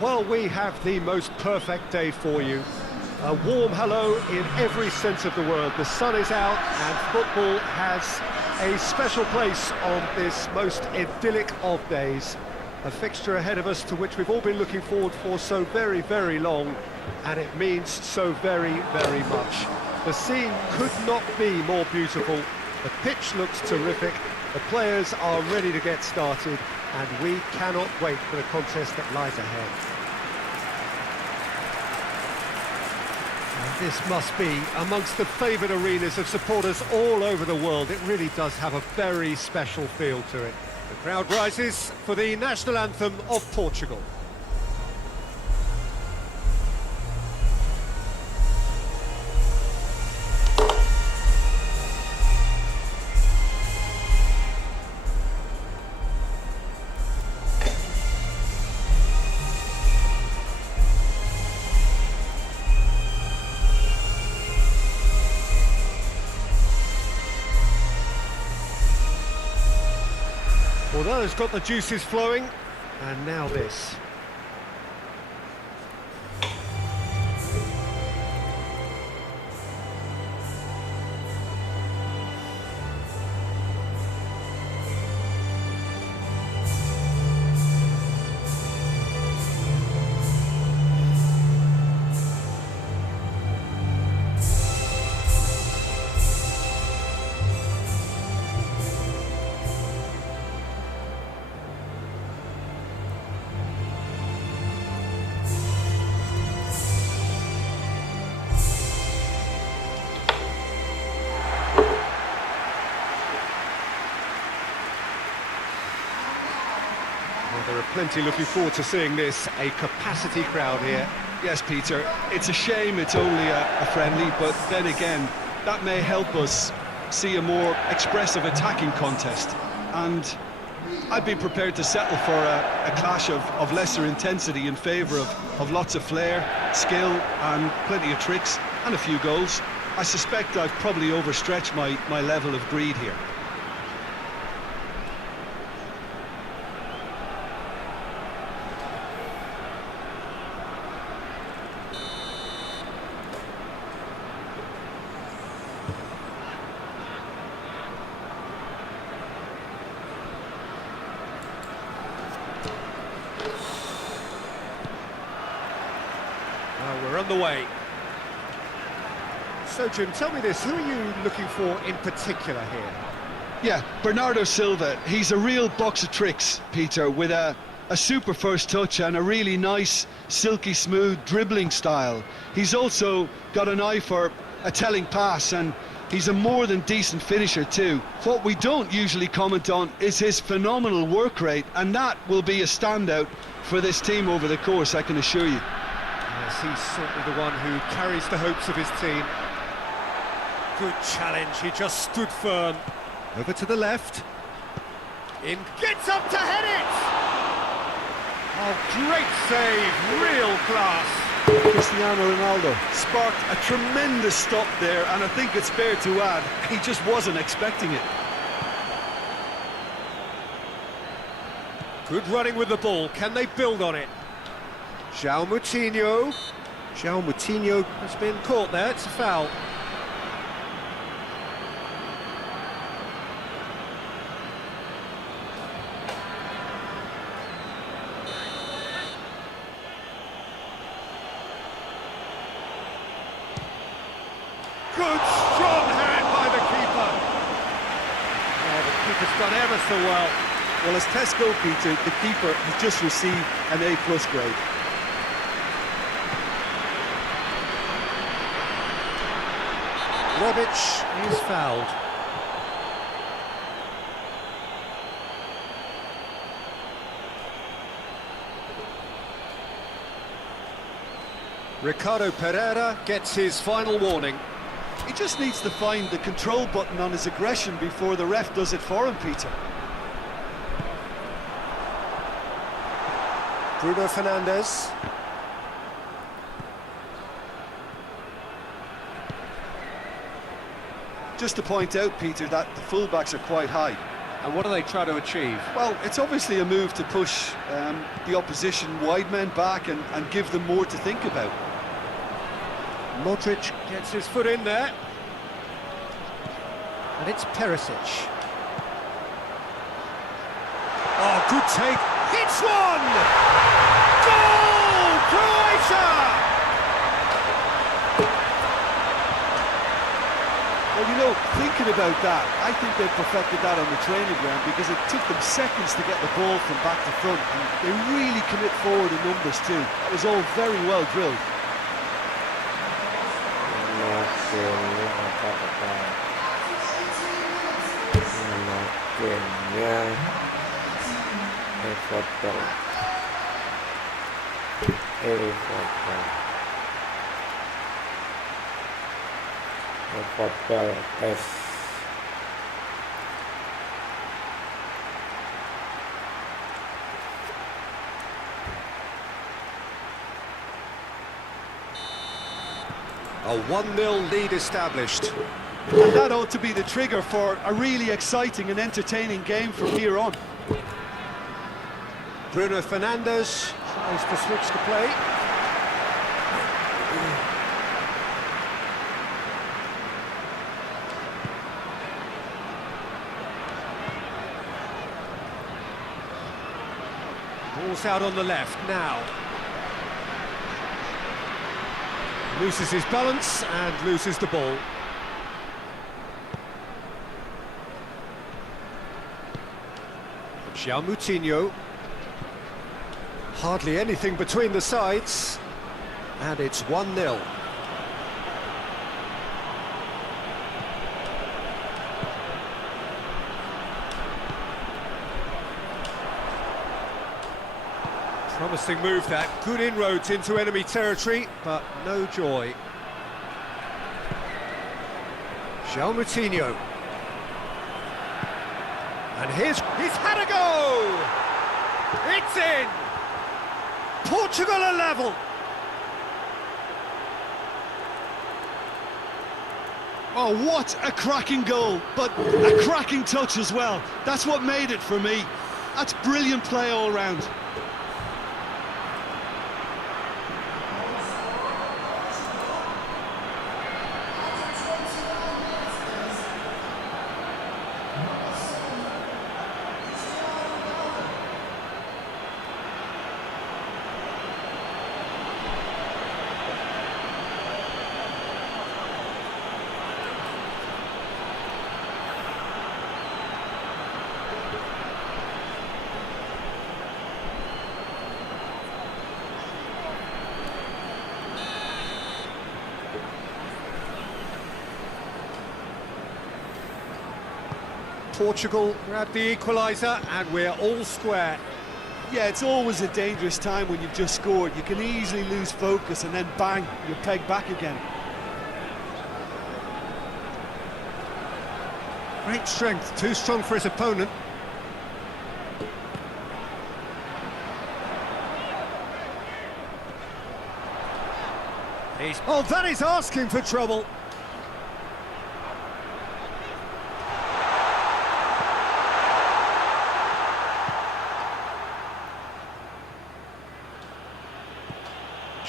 Well, we have the most perfect day for you. A warm hello in every sense of the word. The sun is out and football has a special place on this most idyllic of days. A fixture ahead of us to which we've all been looking forward for so very, very long, and it means so very, very much. The scene could not be more beautiful. The pitch looks terrific. The players are ready to get started, and we cannot wait for the contest that lies ahead. And this must be amongst the favoured arenas of supporters all over the world. It really does have a very special feel to it. The crowd rises for the national anthem of Portugal. Well, that has got the juices flowing, and now this. There are plenty looking forward to seeing this, a capacity crowd here. Yes, Peter, it's a shame it's only a friendly, but then again, that may help us see a more expressive attacking contest. And I'd be prepared to settle for a clash of lesser intensity in favour of lots of flair, skill and plenty of tricks and a few goals. I suspect I've probably overstretched my level of greed here. We're on the way. So, Jim, tell me this, who are you looking for in particular here? Yeah, Bernardo Silva. He's a real box of tricks, Peter, with a super first touch and a really nice, silky smooth dribbling style. He's also got an eye for a telling pass, and he's a more than decent finisher too. What we don't usually comment on is his phenomenal work rate, and that will be a standout for this team over the course, I can assure you. Yes, he's certainly the one who carries the hopes of his team. Good challenge, he just stood firm. Over to the left. In, gets up to head it! Oh, great save, real class. Cristiano Ronaldo sparked a tremendous stop there, and I think it's fair to add, he just wasn't expecting it. Good running with the ball, can they build on it? João Moutinho. João Moutinho has been caught there, it's a foul. Good, strong hand by the keeper. Oh, the keeper's done ever so well. Well, as tests go, Peter, the keeper has just received an A+ grade. Robic is fouled. Ricardo Pereira gets his final warning. He just needs to find the control button on his aggression before the ref does it for him, Peter. Bruno Fernandes. Just to point out, Peter, that the fullbacks are quite high. And what do they try to achieve? Well, it's obviously a move to push the opposition wide men back and give them more to think about. Modric gets his foot in there. And it's Perisic. Oh, good take. Hits one! Goal! Croatia! Well, you know, thinking about that, I think they've perfected that on the training ground because it took them seconds to get the ball from back to front, and they really commit forward in numbers too. That was all very well drilled. Tes. A 1-0 lead established. And that ought to be the trigger for a really exciting and entertaining game from here on. Bruno Fernandes tries to switch the play. Ball's out on the left now. Loses his balance and loses the ball. Moutinho. Hardly anything between the sides. And it's 1-0. Promising move that, good inroads into enemy territory, but no joy. Moutinho. And he's had a go! It's in! Portugal are level! Oh, what a cracking goal, but a cracking touch as well. That's what made it for me. That's brilliant play all round. Portugal grab the equaliser and we're all square. Yeah, it's always a dangerous time when you've just scored. You can easily lose focus and then bang, you're pegged back again. Great strength, too strong for his opponent. Oh, that is asking for trouble.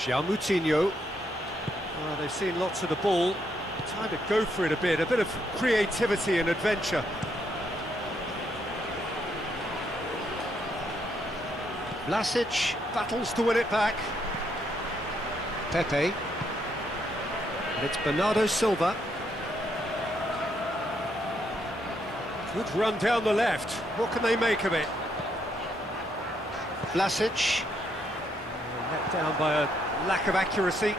Moutinho. Oh, they've seen lots of the ball. Time to go for it a bit of creativity and adventure. Vlasic battles to win it back. Pepe. And it's Bernardo Silva. Good run down the left. What can they make of it? Vlasic. Let down by a lack of accuracy.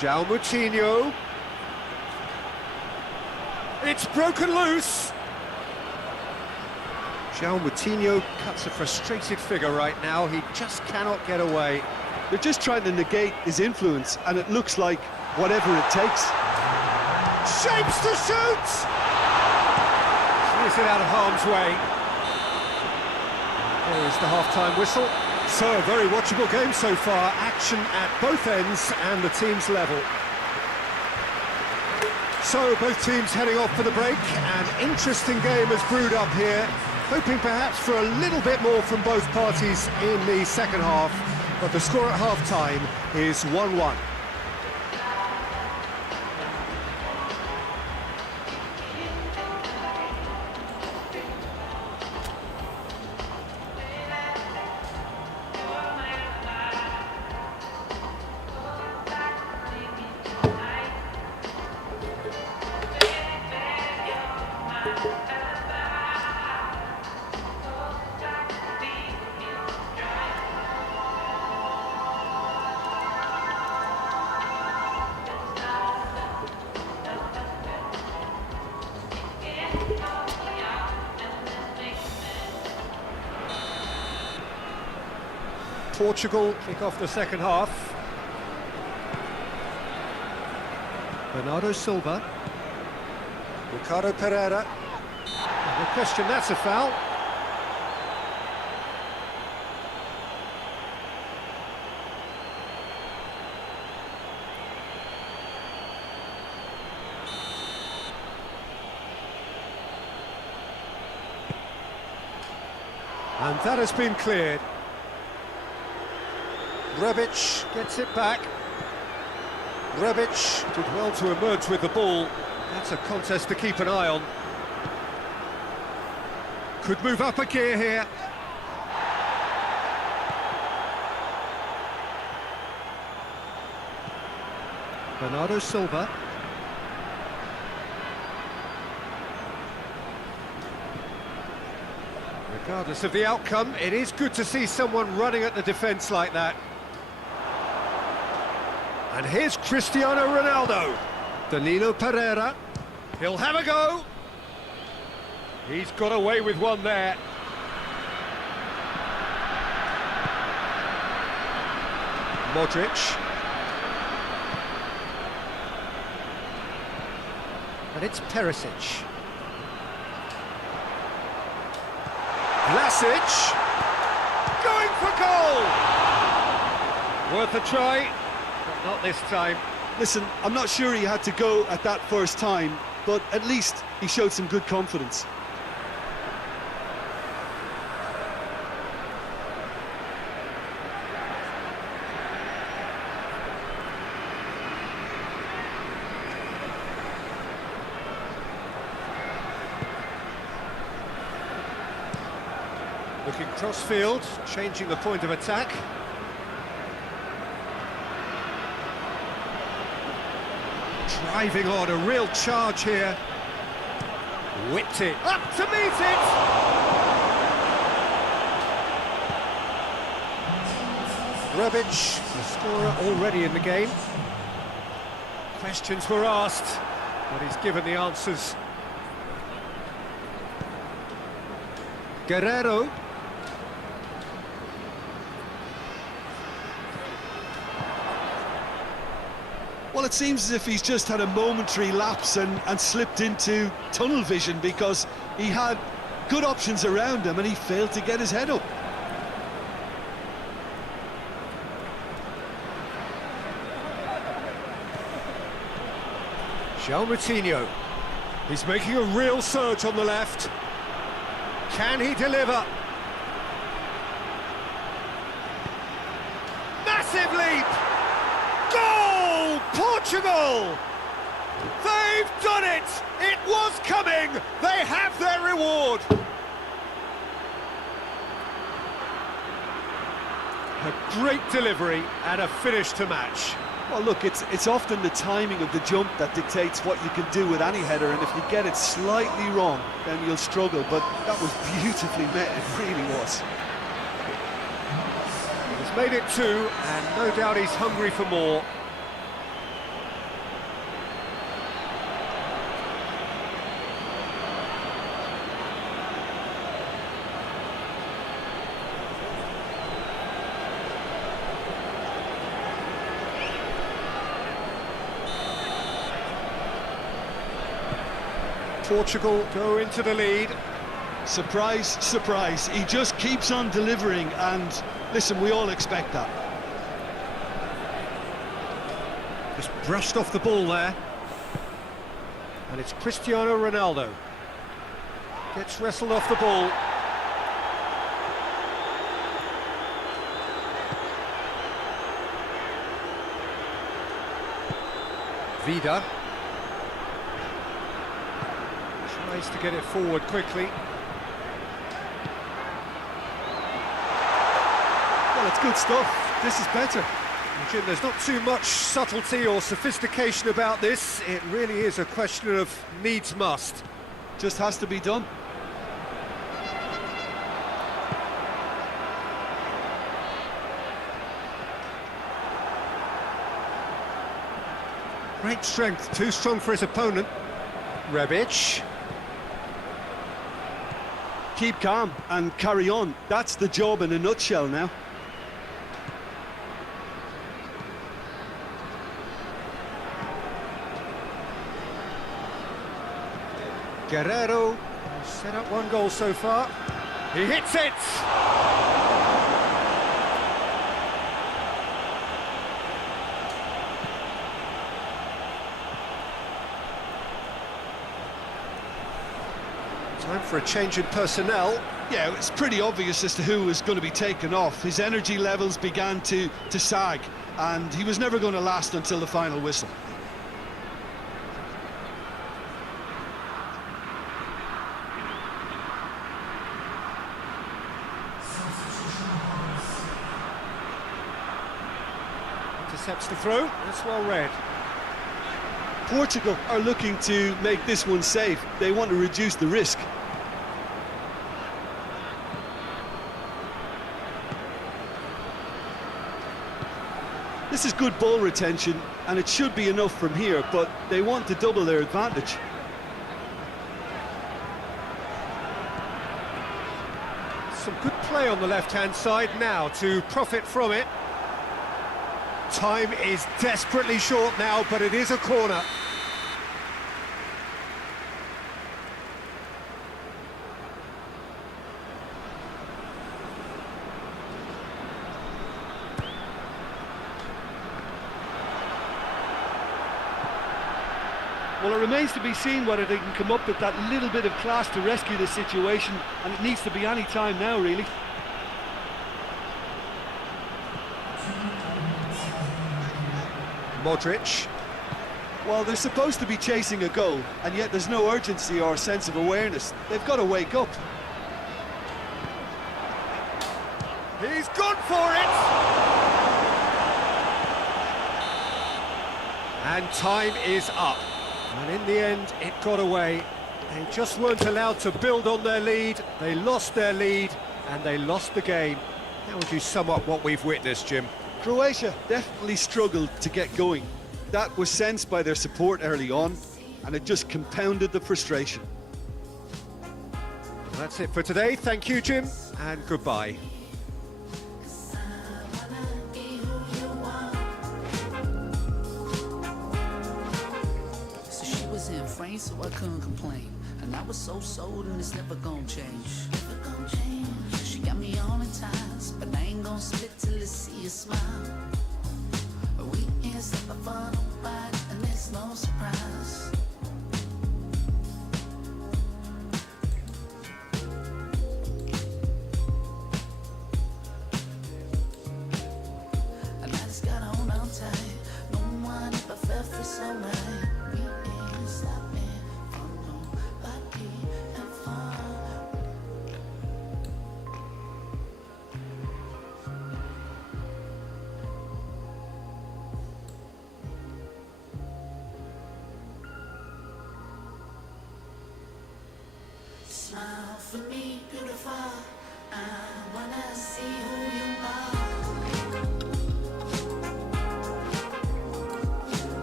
Moutinho. It's broken loose. Moutinho cuts a frustrated figure right now. He just cannot get away. They're just trying to negate his influence, and it looks like whatever it takes. Shapes to shoot! Clears it out of harm's way. There is the half-time whistle. So, a very watchable game so far. Action at both ends and the team's level. So, both teams heading off for the break. An interesting game has brewed up here. Hoping perhaps for a little bit more from both parties in the second half. But the score at half-time is 1-1. Portugal kick off the second half. Bernardo Silva. Ricardo Pereira. No question, that's a foul. And that has been cleared. Rebic gets it back. Rebic did well to emerge with the ball. That's a contest to keep an eye on. Could move up a gear here. Bernardo Silva. Regardless of the outcome, it is good to see someone running at the defence like that. And here's Cristiano Ronaldo. Danilo Pereira. He'll have a go. He's got away with one there. Modric. And it's Perisic. Vlasic. Going for goal. Worth a try. But not this time. Listen, I'm not sure he had to go at that first time, but at least he showed some good confidence. Looking cross-field, changing the point of attack. Driving on, a real charge here. Whipped it, up to meet it! Rebic, the scorer already in the game. Questions were asked, but he's given the answers. Guerrero. Well, it seems as if he's just had a momentary lapse and slipped into tunnel vision, because he had good options around him and he failed to get his head up. João Moutinho. He's making a real surge on the left. Can he deliver? Massive leap! Goal! Portugal! They've done it! It was coming! They have their reward! A great delivery and a finish to match. Well, look, it's often the timing of the jump that dictates what you can do with any header, and if you get it slightly wrong, then you'll struggle, but that was beautifully met, it really was. He's made it 2, and no doubt he's hungry for more. Portugal go into the lead. Surprise, surprise, he just keeps on delivering, and Listen, we all expect that. Just brushed off the ball there. And it's Cristiano Ronaldo. Gets wrestled off the ball. Vida. Tries to get it forward quickly. Well, it's good stuff. This is better. Jim, there's not too much subtlety or sophistication about this. It really is a question of needs must. Just has to be done. Great strength, too strong for his opponent. Rebic. Keep calm and carry on. That's the job in a nutshell now. Guerrero set up one goal so far. He hits it! Time for a change in personnel. Yeah, it's pretty obvious as to who was going to be taken off. His energy levels began to sag, and he was never going to last until the final whistle. Intercepts the throw, that's well read. Portugal are looking to make this one safe. They want to reduce the risk. This is good ball retention, and it should be enough from here, but they want to double their advantage. Some good play on the left-hand side now to profit from it. Time is desperately short now, but it is a corner. Well, it remains to be seen whether they can come up with that little bit of class to rescue the situation, and it needs to be any time now, really. Modric. Well, they're supposed to be chasing a goal, and yet there's no urgency or sense of awareness. They've got to wake up. He's gone for it! And time is up. And in the end, it got away. They just weren't allowed to build on their lead. They lost their lead, and they lost the game. How would you sum up what we've witnessed, Jim? Croatia definitely struggled to get going. That was sensed by their support early on, and it just compounded the frustration. Well, that's it for today. Thank you, Jim, and goodbye. So she was in France, so I couldn't complain. And I was so sold, and it's never gonna change. She got me on in ties, but I ain't gonna split till I see a smile. We ain't step up on nobody, and it's no surprise. And I just gotta hold on tight. No one ever felt free so right. We ain't stopping for nobody ever. Smile for me, beautiful. I wanna see who you are.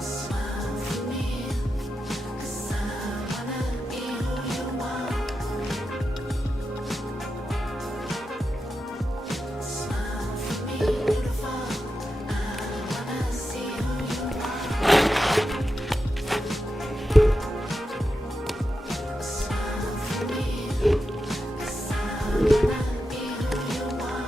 Smile for me, 'cause I wanna be who you are. Smile for me, beautiful. I wanna see who you are. Smile for me, 'cause I wanna be who you are.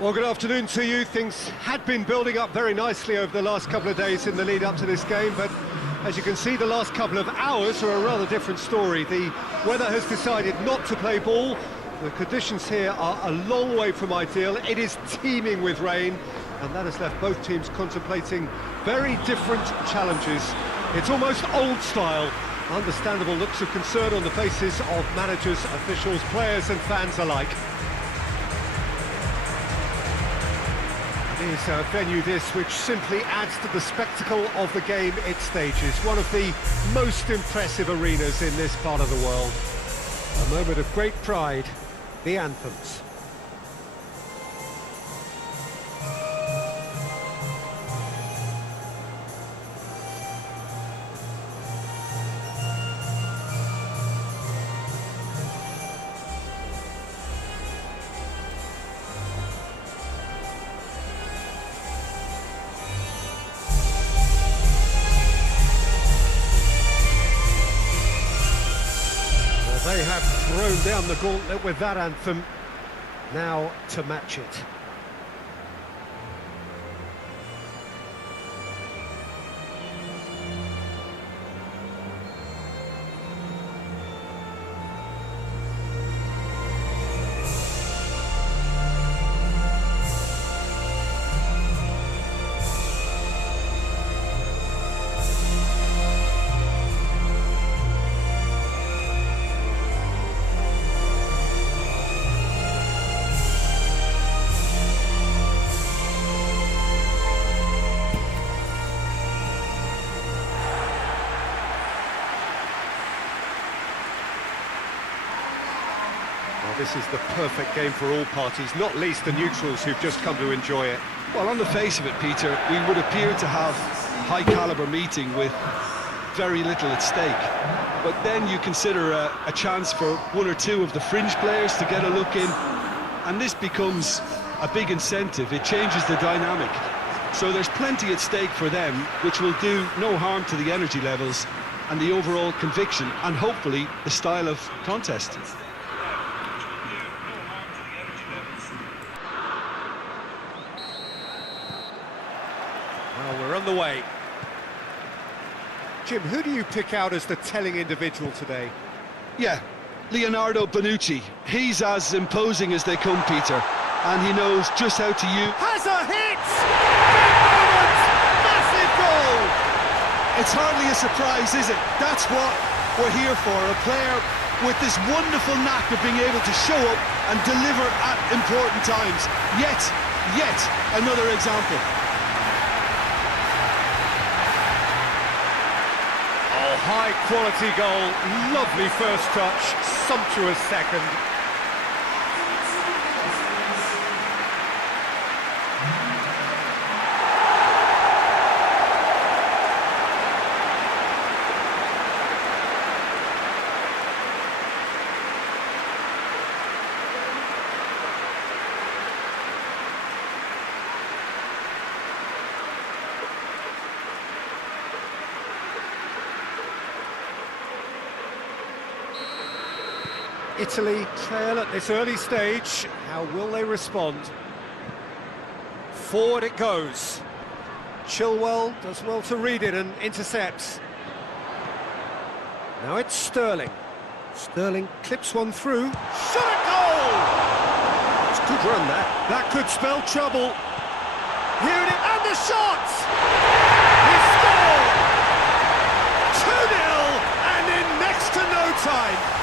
Well, good afternoon to you. Things had been building up very nicely over the last couple of days in the lead up to this game, but as you can see, the last couple of hours are a rather different story. The weather has decided not to play ball. The conditions here are a long way from ideal. It is teeming with rain, and that has left both teams contemplating very different challenges. It's almost old style. Understandable looks of concern on the faces of managers, officials, players and fans alike. It is a venue this which simply adds to the spectacle of the game it stages. One of the most impressive arenas in this part of the world. A moment of great pride, the anthems. They have thrown down the gauntlet with that anthem, now to match it. This is the perfect game for all parties, not least the neutrals who've just come to enjoy it. Well, on the face of it, Peter, we would appear to have high-caliber meeting with very little at stake. But then you consider a chance for one or two of the fringe players to get a look in, and this becomes a big incentive. It changes the dynamic. So there's plenty at stake for them, which will do no harm to the energy levels and the overall conviction, and hopefully the style of contest. Well, we're on the way. Jim, who do you pick out as the telling individual today? Yeah, Leonardo Bonucci. He's as imposing as they come, Peter, and he knows just how to use... Has a hit! Big moment! Massive goal! It's hardly a surprise, is it? That's what we're here for, a player with this wonderful knack of being able to show up and deliver at important times. Yet another example. High quality goal, lovely first touch, sumptuous second. Italy trail at this early stage. How will they respond? Forward it goes. Chilwell does well to read it and intercepts. Now it's Sterling. Sterling clips one through. Shot at goal! It's a good run, that. That could spell trouble. Here it is, and the shot! He scored! 2-0, and in next to no time.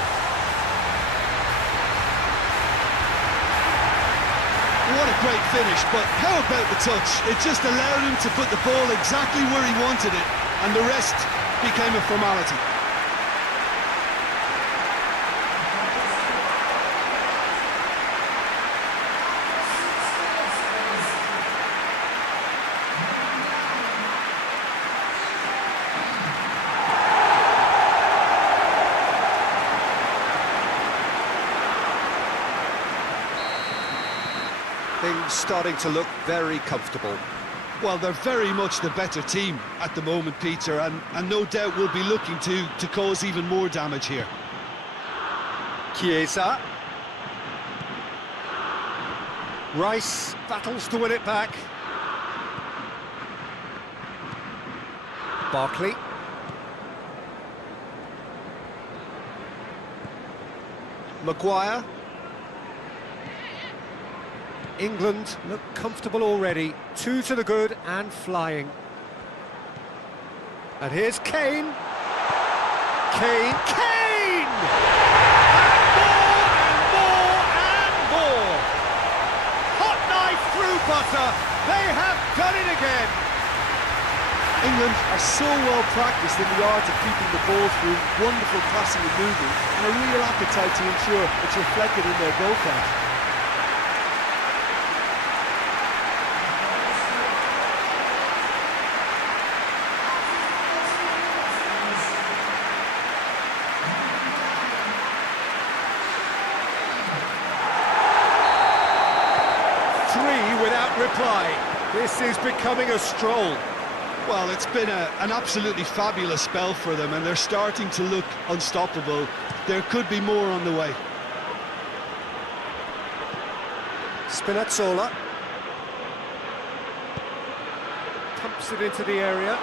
What a great finish, but how about the touch? It just allowed him to put the ball exactly where he wanted it, and the rest became a formality. Things starting to look very comfortable. Well, they're very much the better team at the moment, Peter, and no doubt will be looking to cause even more damage here. Chiesa. Rice battles to win it back. Barkley. Maguire. England look comfortable already. 2 to the good and flying. And here's Kane. Kane! And more! Hot knife through butter. They have done it again. England are so well practiced in the art of keeping the ball through, wonderful passing and movement, and a real appetite to ensure it's reflected in their goal count. Without reply. This is becoming a stroll. Well, it's been an absolutely fabulous spell for them, and they're starting to look unstoppable. There could be more on the way. Spinazzola. Pumps it into the area.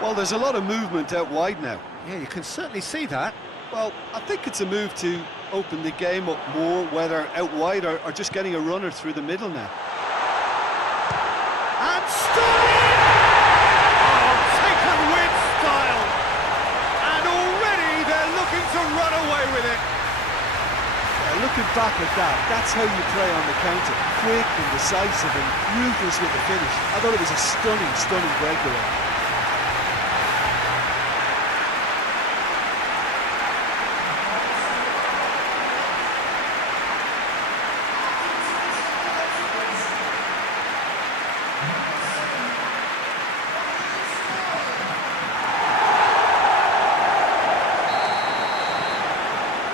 Well, there's a lot of movement out wide now. Yeah, you can certainly see that. Well, I think it's a move to open the game up more, whether out wide or just getting a runner through the middle now. And Sterling! Oh, taken with style. And already they're looking to run away with it. Yeah, looking back at that, that's how you play on the counter. Quick and decisive and ruthless with the finish. I thought it was a stunning breakaway.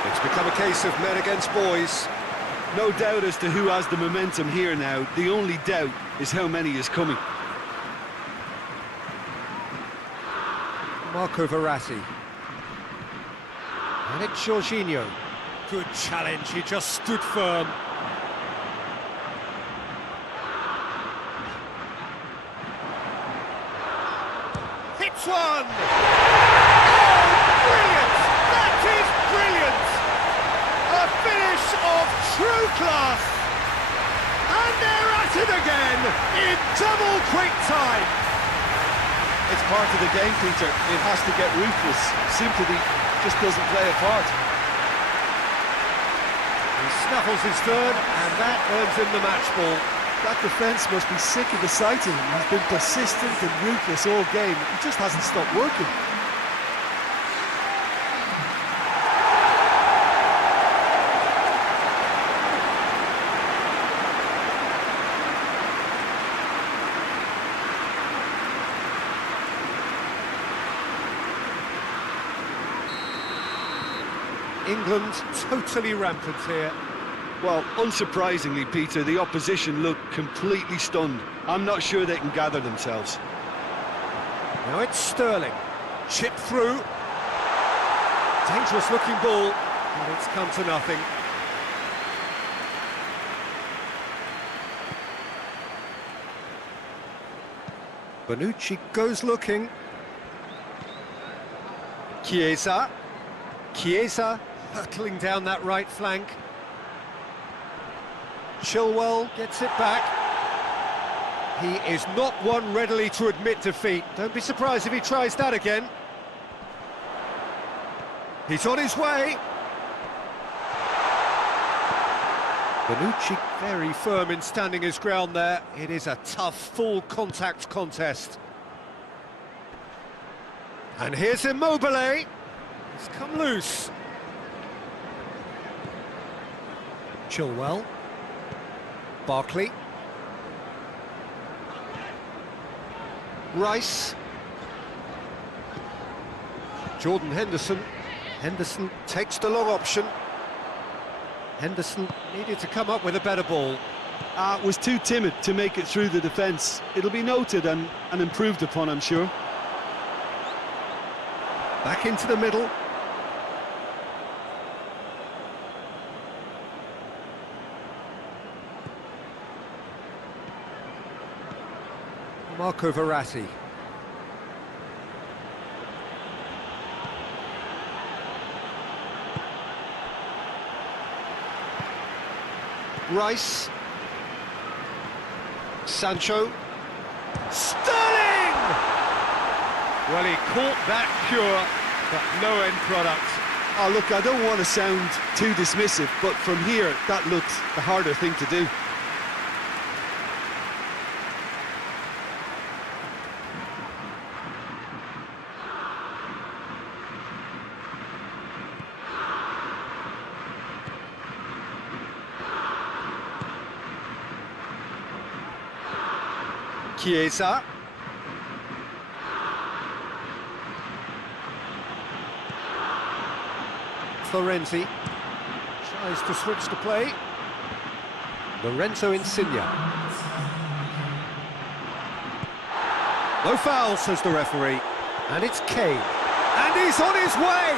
It's become a case of men against boys. No doubt as to who has the momentum here now. The only doubt is how many is coming. Marco Verratti. And it's Jorginho. Good challenge, he just stood firm. Hits one! Of true class, and they're at it again in double quick time. It's part of the game, Peter. It has to get ruthless. Sympathy just doesn't play a part. He snuffles his third, and that earns him the match ball. That defence must be sick of the sight of him. He's been persistent and ruthless all game. He just hasn't stopped working. England totally rampant here. Well, unsurprisingly, Peter, the opposition look completely stunned. I'm not sure they can gather themselves. Now it's Sterling. Chip through. Dangerous looking ball, but it's come to nothing. Bonucci goes looking. Chiesa hurtling down that right flank. Chilwell gets it back. He is not one readily to admit defeat. Don't be surprised if he tries that again. He's on his way. Bonucci very firm in standing his ground there. It is a tough, full contact contest. And here's Immobile. He's come loose. Chilwell. Barkley. Rice. Jordan Henderson. Henderson takes the long option. Henderson needed to come up with a better ball. Was too timid to make it through the defence. It'll be noted and improved upon, I'm sure. Back into the middle. Marco Verratti. Rice. Sancho. Sterling! Well, he caught that pure, but no end product. Oh, look, I don't want to sound too dismissive, but from here, that looked the harder thing to do. Chiesa. Florenzi tries to switch the play. Lorenzo Insigne. No foul, says the referee. And it's Kane. And he's on his way!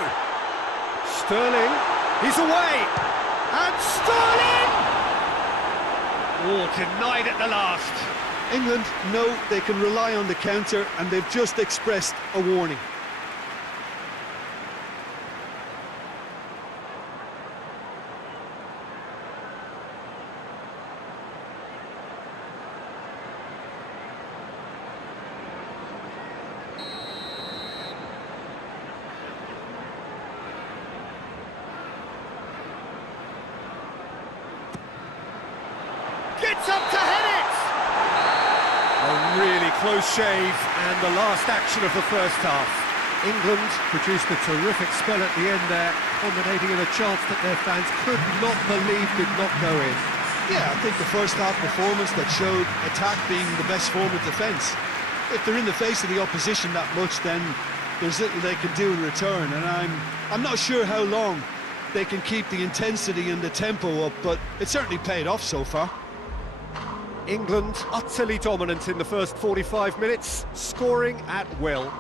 Sterling, he's away! And Sterling! Oh, denied at the last. England know they can rely on the counter, and they've just expressed a warning. Gets up to head it! A really close shave, and the last action of the first half. England produced a terrific spell at the end there, culminating in a chance that their fans could not believe did not go in. Yeah, I think the first half performance that showed attack being the best form of defence. If they're in the face of the opposition that much, then there's little they can do in return, and I'm not sure how long they can keep the intensity and the tempo up, but it certainly paid off so far. England utterly dominant in the first 45 minutes, scoring at will.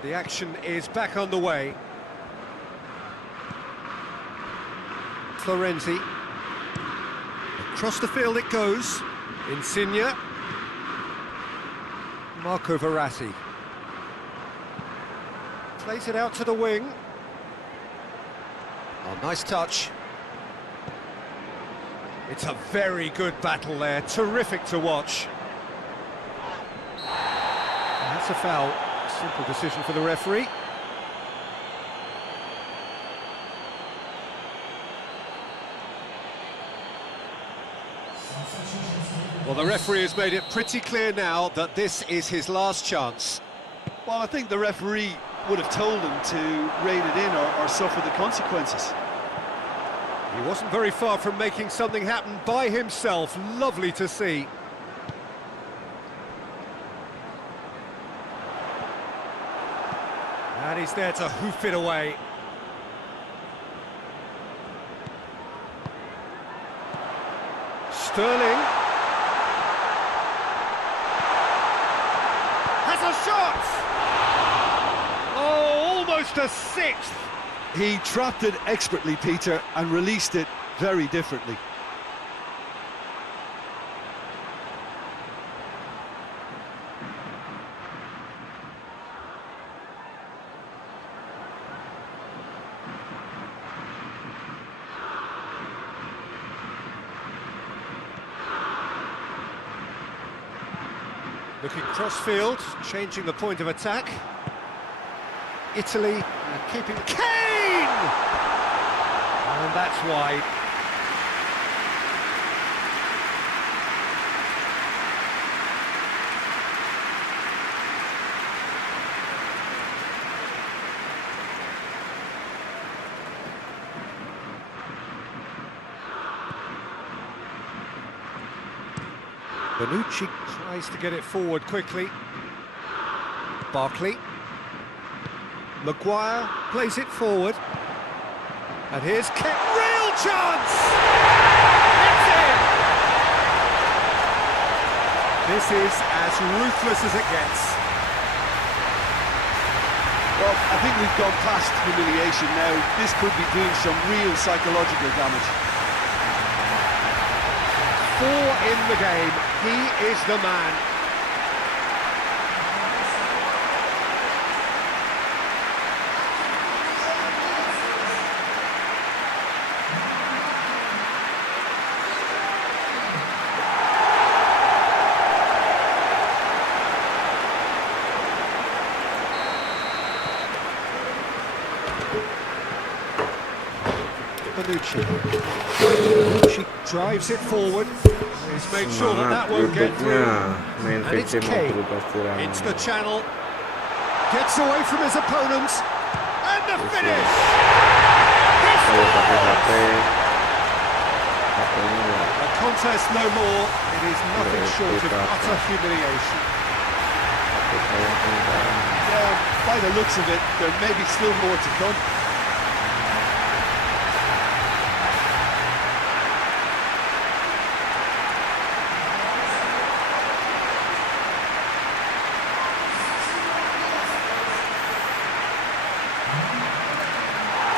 And the action is back on the way. Florenzi. Across the field it goes. Insigne. Marco Verratti. Plays it out to the wing. Oh, nice touch. It's a very good battle there. Terrific to watch. And that's a foul. Simple decision for the referee. Well, the referee has made it pretty clear now that this is his last chance. Well, I think the referee would have told him to rein it in or suffer the consequences. He wasn't very far from making something happen by himself. Lovely to see. And he's there to hoof it away. Sterling. Has a shot! Oh, almost a sixth! He trapped it expertly, Peter, and released it very differently. Looking cross-field, changing the point of attack. Italy keeping Kane! And that's wide. Bonucci tries to get it forward quickly. Barkley. Maguire plays it forward. And here's Kane. Real chance! It's in! This is as ruthless as it gets. Well, I think we've gone past humiliation now. This could be doing some real psychological damage. 4 in the game. He is the man. Bonucci drives it forward. He's made sure that won't get through. Main And it's PC mau Kane berubah rame. into the channel. Gets away from his opponents. And the finish! He Kalau pakai scores! HP, HP-nya ya. A contest no more. It is nothing short of utter humiliation. HP saya kencang. Yeah, by the looks of it, there may be still more to come.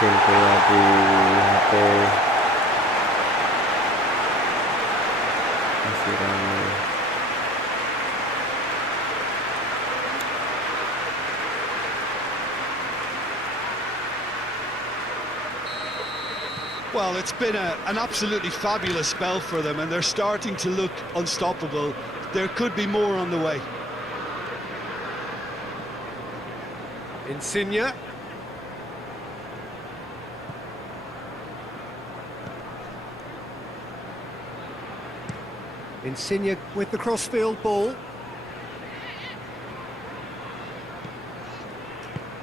Game bola di HP masih ramai. Well, it's been an absolutely fabulous spell for them, and they're starting to look unstoppable. There could be more on the way. Insigne. Insigne with the crossfield ball.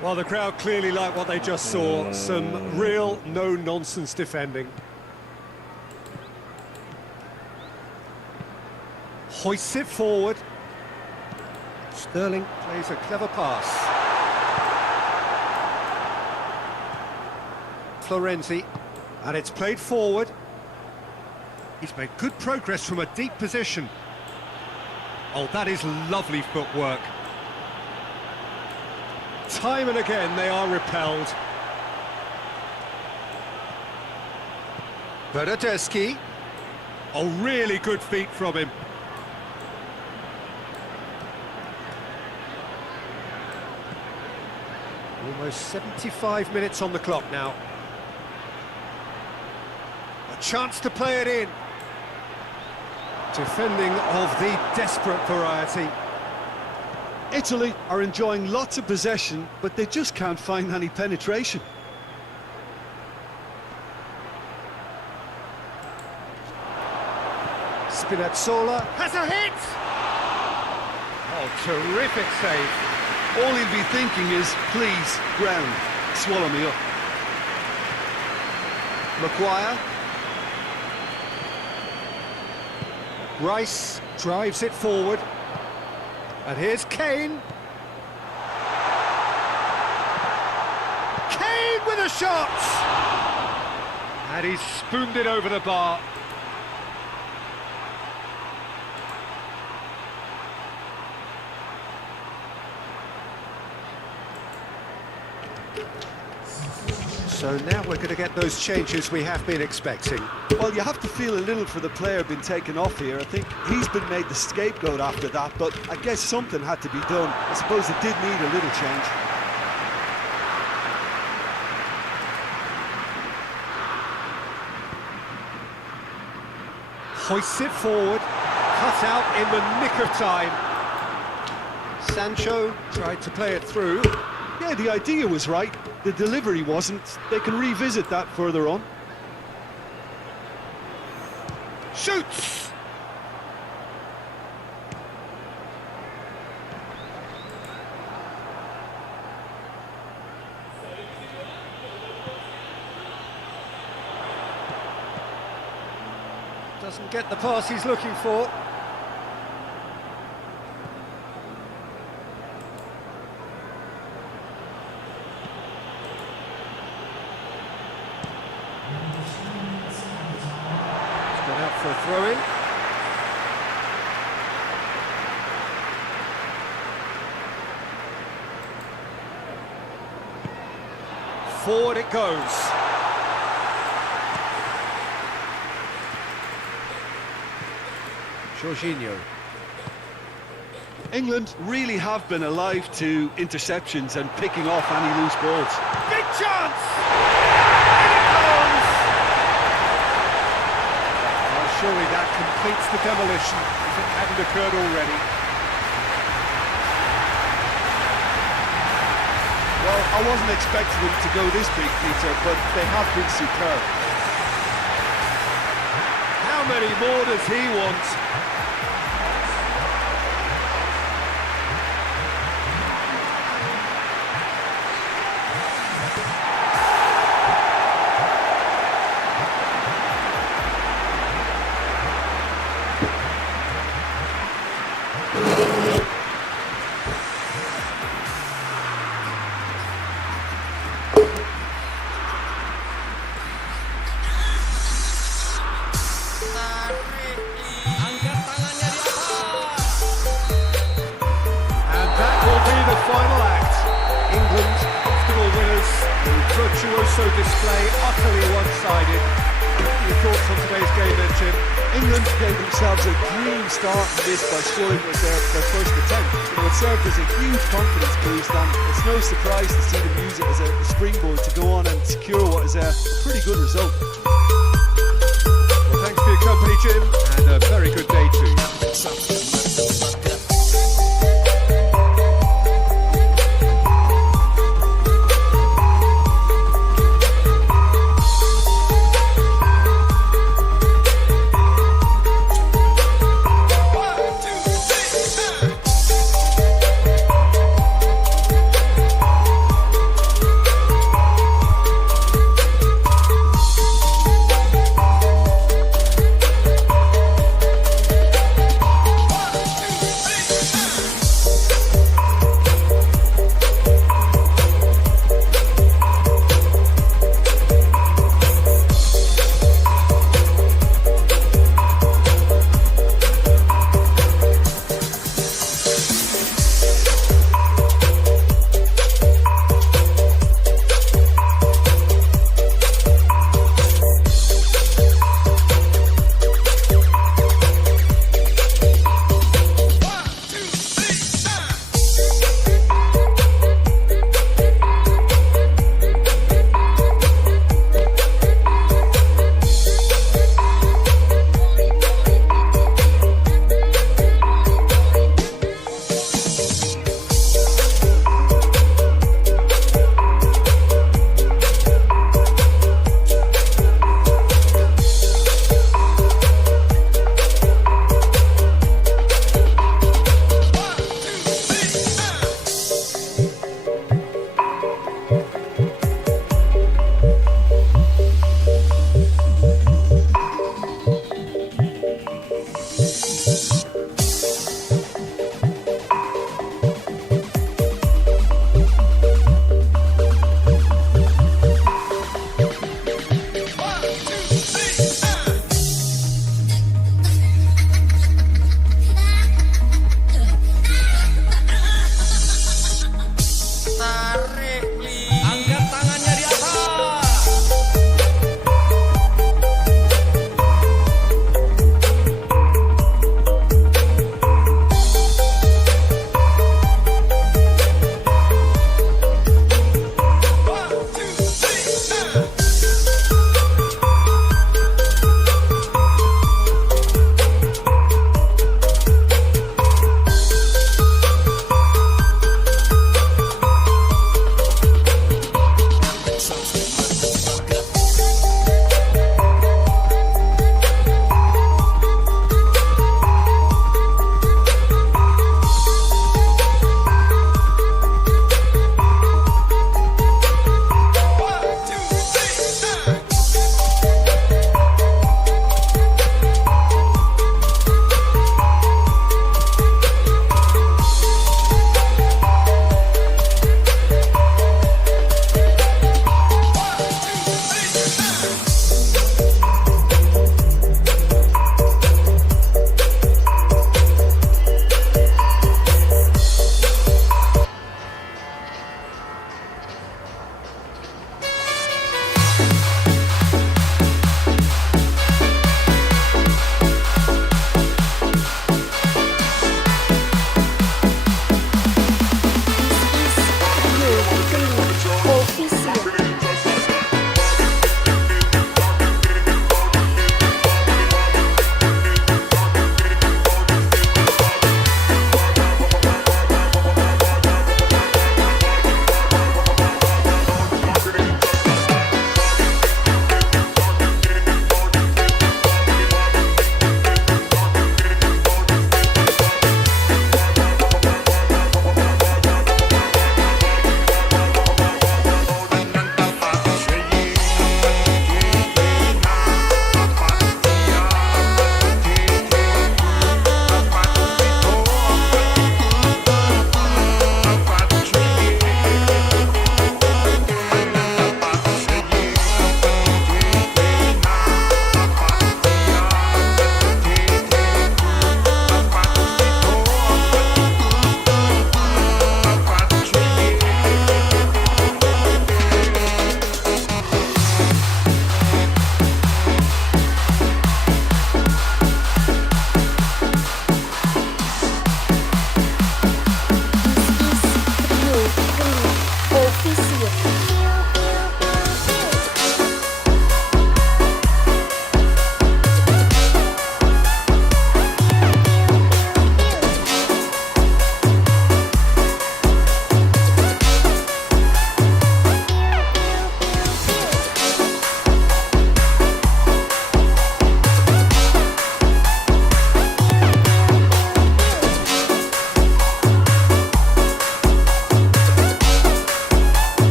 Well, the crowd clearly like what they just saw. Some real no-nonsense defending. Hoists it forward. Sterling plays a clever pass. Florenzi. And it's played forward. He's made good progress from a deep position. Oh, that is lovely footwork. time and again they are repelled. Bernardeschi. Oh, really good feet from him. Almost 75 minutes on the clock now. A chance to play it in. Defending of the desperate variety. Italy are enjoying lots of possession, but they just can't find any penetration. Spinazzola has a hit! Oh, terrific save. All he'll be thinking is, please, ground, swallow me up. Maguire. Rice drives it forward. And here's Kane. Kane with a shot! And he's spooned it over the bar. So now we're going to get those changes we have been expecting. Well, you have to feel a little for the player being taken off here. I think he's been made the scapegoat after that, but I guess something had to be done. I suppose it did need a little change. Hoists it forward, cut out in the nick of time. Sancho tried to play it through. Yeah, the idea was right. The delivery wasn't. They can revisit that further on. Shoots! Doesn't get the pass he's looking for. For a throw-in. Forward it goes. Jorginho. England really have been alive to interceptions and picking off any loose balls. Big chance! Surely that completes the demolition if it hadn't occurred already. Well, I wasn't expecting them to go this big, Peter, but they have been superb. How many more does he want? Final act. England, comfortable winners, a virtuoso display, utterly one-sided. Your thoughts on today's game then, Jim? England gave themselves a dream start in this by scoring with their first attempt. It served as a huge confidence boost, and it's no surprise to see them use it as a springboard to go on and secure what is a pretty good result. Well, thanks for your company, Jim, and a very good day to you.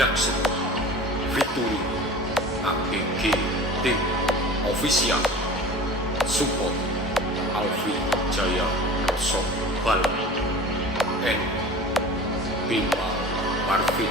Production featuring APG Team Official Support Alfi Jaya Rosok Balan and Bima Marvin.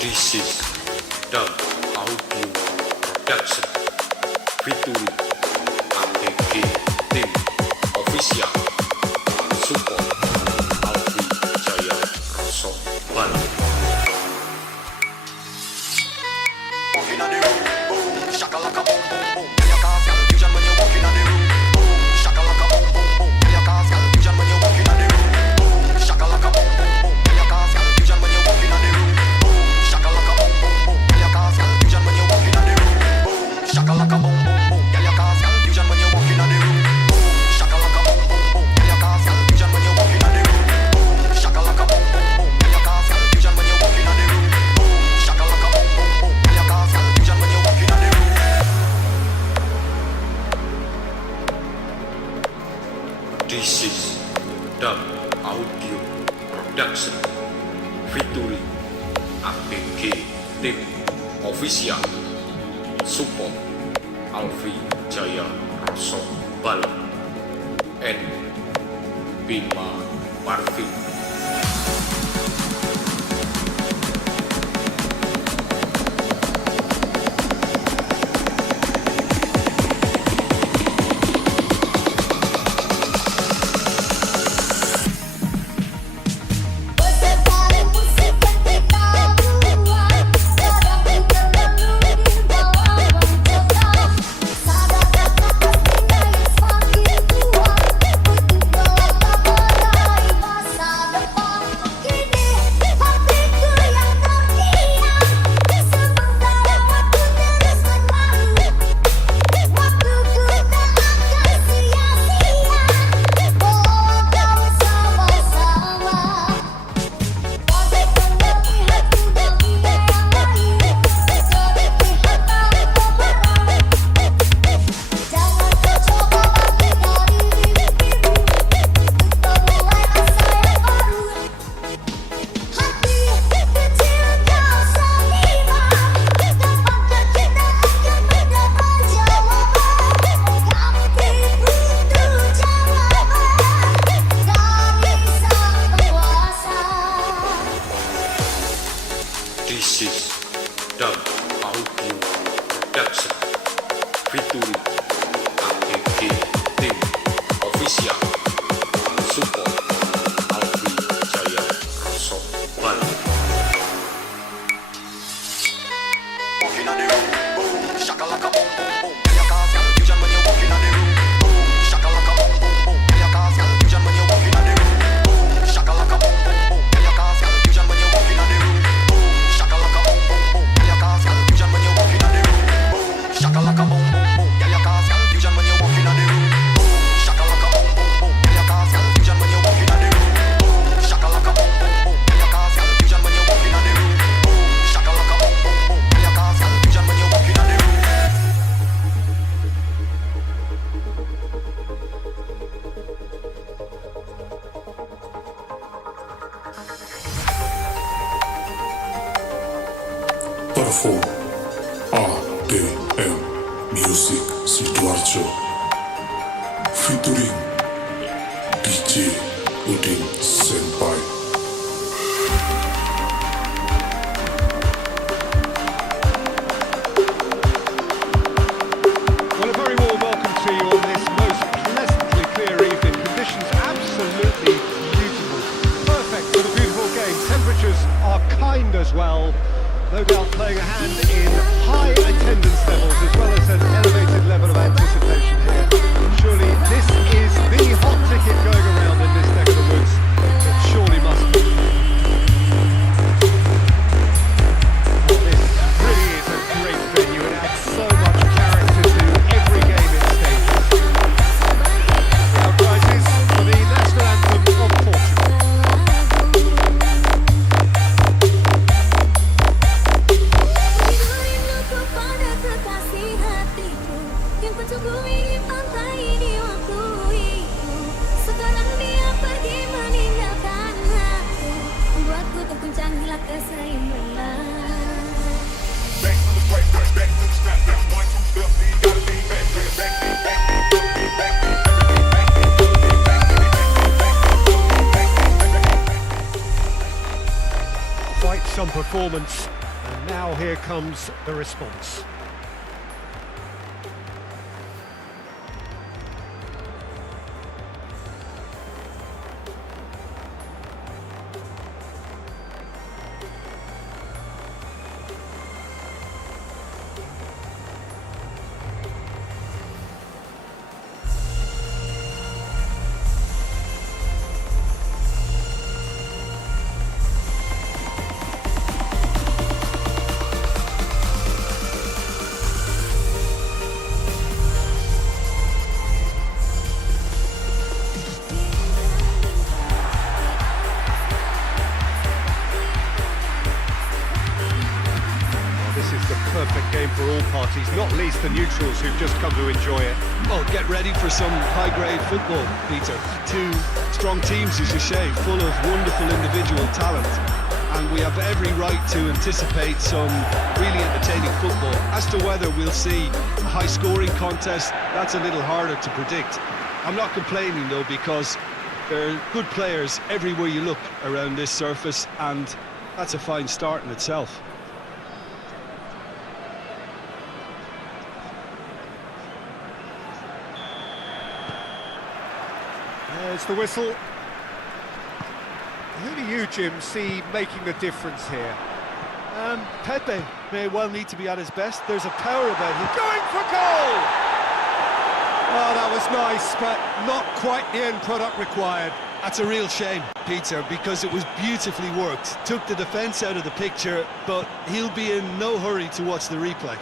This is Dub Audio Production featuring APG Team Official Support Alfi Jaya Rosok Balan. Walking on the room, boom, shakalaka boom boom boom. Feel your cars confusion when you're walking on the room, boom, shakalaka boom boom boom. Feel your cars confusion when you're walking on the room, boom, shakalaka boom boom boom. Feel your cars confusion when you're walking on the room, boom, shakalaka boom boom boom. Feel your cars confusion when you're walking on the room, boom, shakalaka boom boom boom. Feel your cars confusion when you're walking on the room, boom, shakalaka boom boom boom. Feel your cars confusion when you're walking on the room, boom, shakalaka boom boom boom. Feel your cars confusion when you're walking on the room, boom, shakalaka boom boom boom. Feel your cars confusion when you're walking on the room. This is Dub Audio Production featuring APG Team Official Support Alfi Jaya Rosok Balan and Bima Marvin. Sada Bravo ADM Music Sidoarjo featuring DJ Udin Senpai. Well, a very warm welcome to you on this most pleasantly clear evening. Conditions absolutely beautiful. Perfect for the beautiful game. Temperatures are kind as well. No doubt playing a hand in high attendance levels as well as an elevated level of anticipation here. Surely this is the hot ticket going around in this neck of the woods. It surely must be. Oh, this really is a great venue. It adds so much character to every game it stages. Now prizes for the national anthem of Portugal. Quite some performance, and now here comes the response. This is the perfect game for all parties, not least the neutrals who've just come to enjoy it. Well, get ready for some high-grade football, Peter. Two strong teams, as you say, full of wonderful individual talent. And we have every right to anticipate some really entertaining football. As to whether we'll see a high-scoring contest, that's a little harder to predict. I'm not complaining, though, because there are good players everywhere you look around this surface, and that's a fine start in itself. There's the whistle. Who do you, Jim, see making the difference here? Pepe may well need to be at his best. There's a power about him. Going for goal! Oh, that was nice, but not quite the end product required. That's a real shame, Peter, because it was beautifully worked. Took the defence out of the picture, but he'll be in no hurry to watch the replay.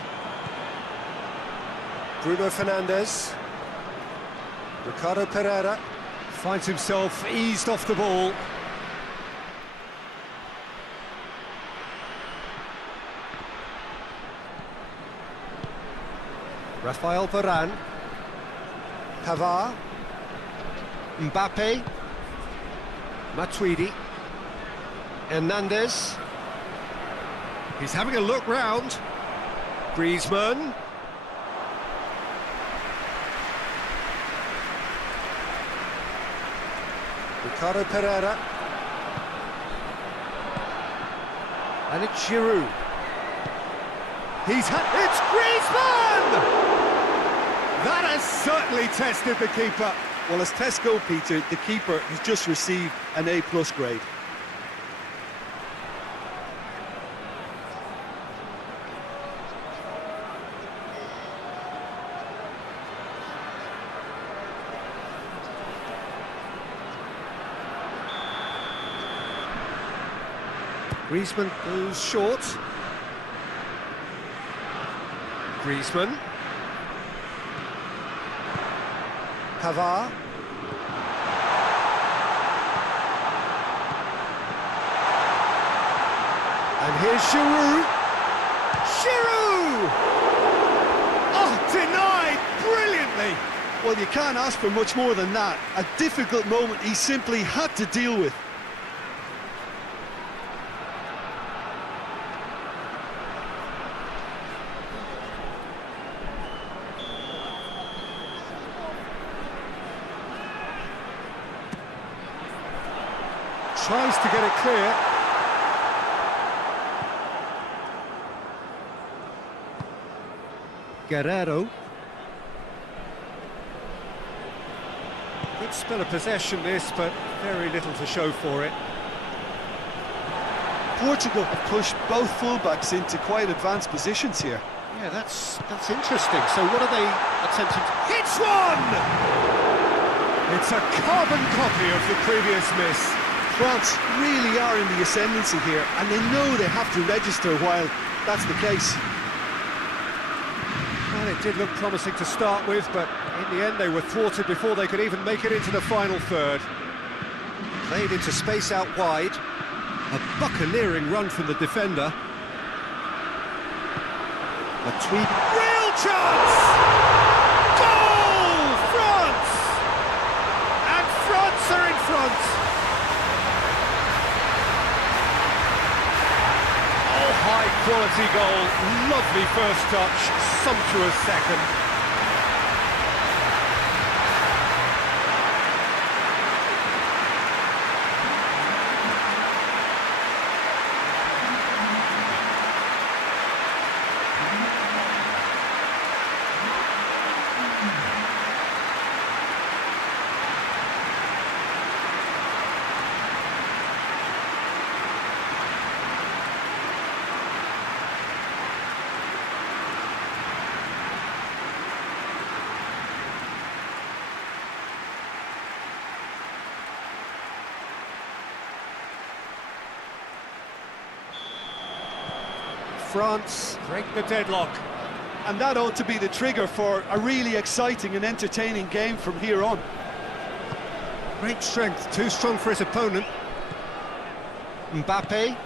Bruno Fernandes. Ricardo Pereira finds himself eased off the ball. Rafael Varane. Pavard. Mbappe. Matuidi. Hernandez. He's having a look round. Griezmann. Ricardo Pereira. And it's Giroud. It's Griezmann! That has certainly tested the keeper. Well, as tests go, Peter, the keeper has just received an A+ grade. Griezmann goes short. Griezmann. Pavard. And here's Giroud. Giroud! Oh, denied brilliantly. Well, you can't ask for much more than that. A difficult moment he simply had to deal with. tries to get it clear. Guerrero. Good spell of possession this, but very little to show for it. Portugal have pushed both fullbacks into quite advanced positions here. Yeah, that's interesting. So what are they attempting to... Hits one! It's a carbon copy of the previous miss. France really are in the ascendancy here, and they know they have to register while that's the case. Well, it did look promising to start with, but in the end they were thwarted before they could even make it into the final third. Played into space out wide. A buccaneering run from the defender. A tweak. Real chance! Goal! France! And France are in front! Oh, high quality goal. Lovely first touch, sumptuous second. France break the deadlock. And that ought to be the trigger for a really exciting and entertaining game from here on. Great strength, too strong for his opponent. Mbappe.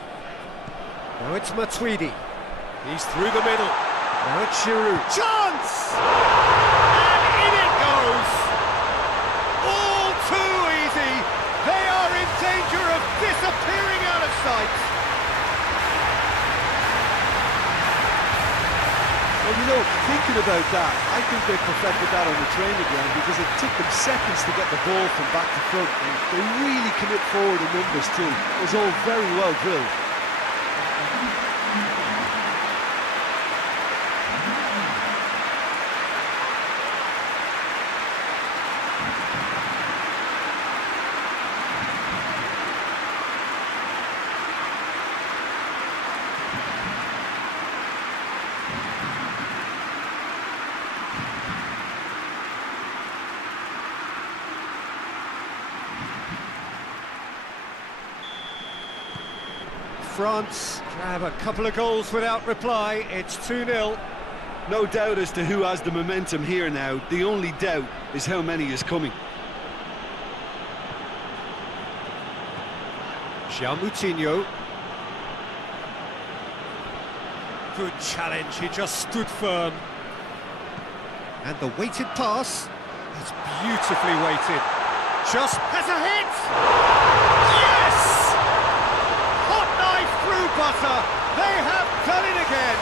Now it's Matuidi. He's through the middle. Now it's Giroud. Chance! And in it goes! All too easy! They are in danger of disappearing out of sight! Well, you know, thinking about that, I think they perfected that on the training ground because it took them seconds to get the ball from back to front. And they really commit forward in numbers too. It was all very well drilled. France grab a couple of goals without reply. It's 2-0. No doubt as to who has the momentum here now. The only doubt is how many is coming. Moutinho. Good challenge, he just stood firm. And the weighted pass is beautifully weighted. Just has a hit! Yes! Hot knife through butter. They have done it again.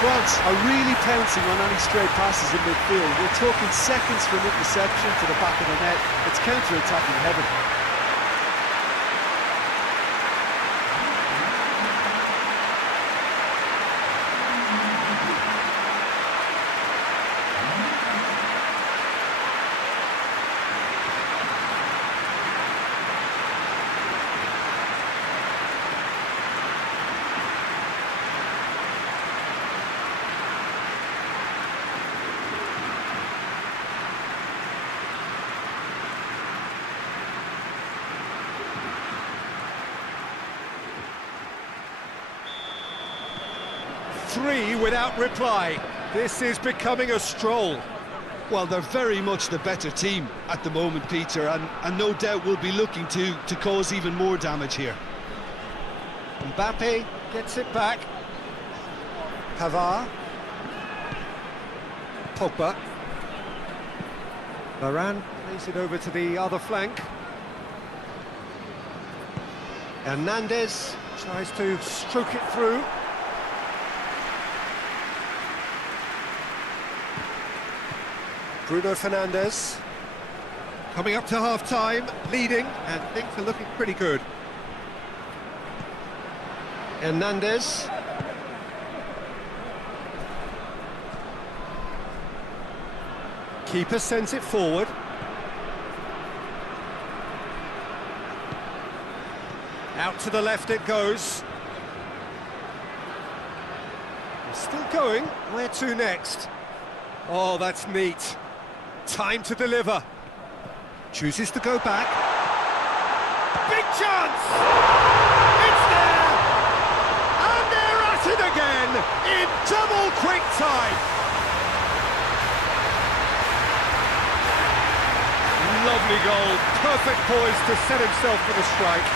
France are really pouncing on any straight passes in midfield. We're talking seconds from interception to the back of the net. It's counter-attacking heaven. Three without reply. This is becoming a stroll. Well, they're very much the better team at the moment, Peter, and no doubt will be looking to cause even more damage here. Mbappe gets it back. Pavard. Pogba. Varane plays it over to the other flank. Hernandez tries to stroke it through. Bruno Fernandes. Coming up to half-time, leading, and things are looking pretty good. Hernandez. Keeper sends it forward. Out to the left it goes. It's still going. Where to next? Oh, that's neat. Time to deliver. Chooses to go back. Big chance! It's there! And they're at it again in double quick time. Lovely goal. Perfect poise to set himself for the strike.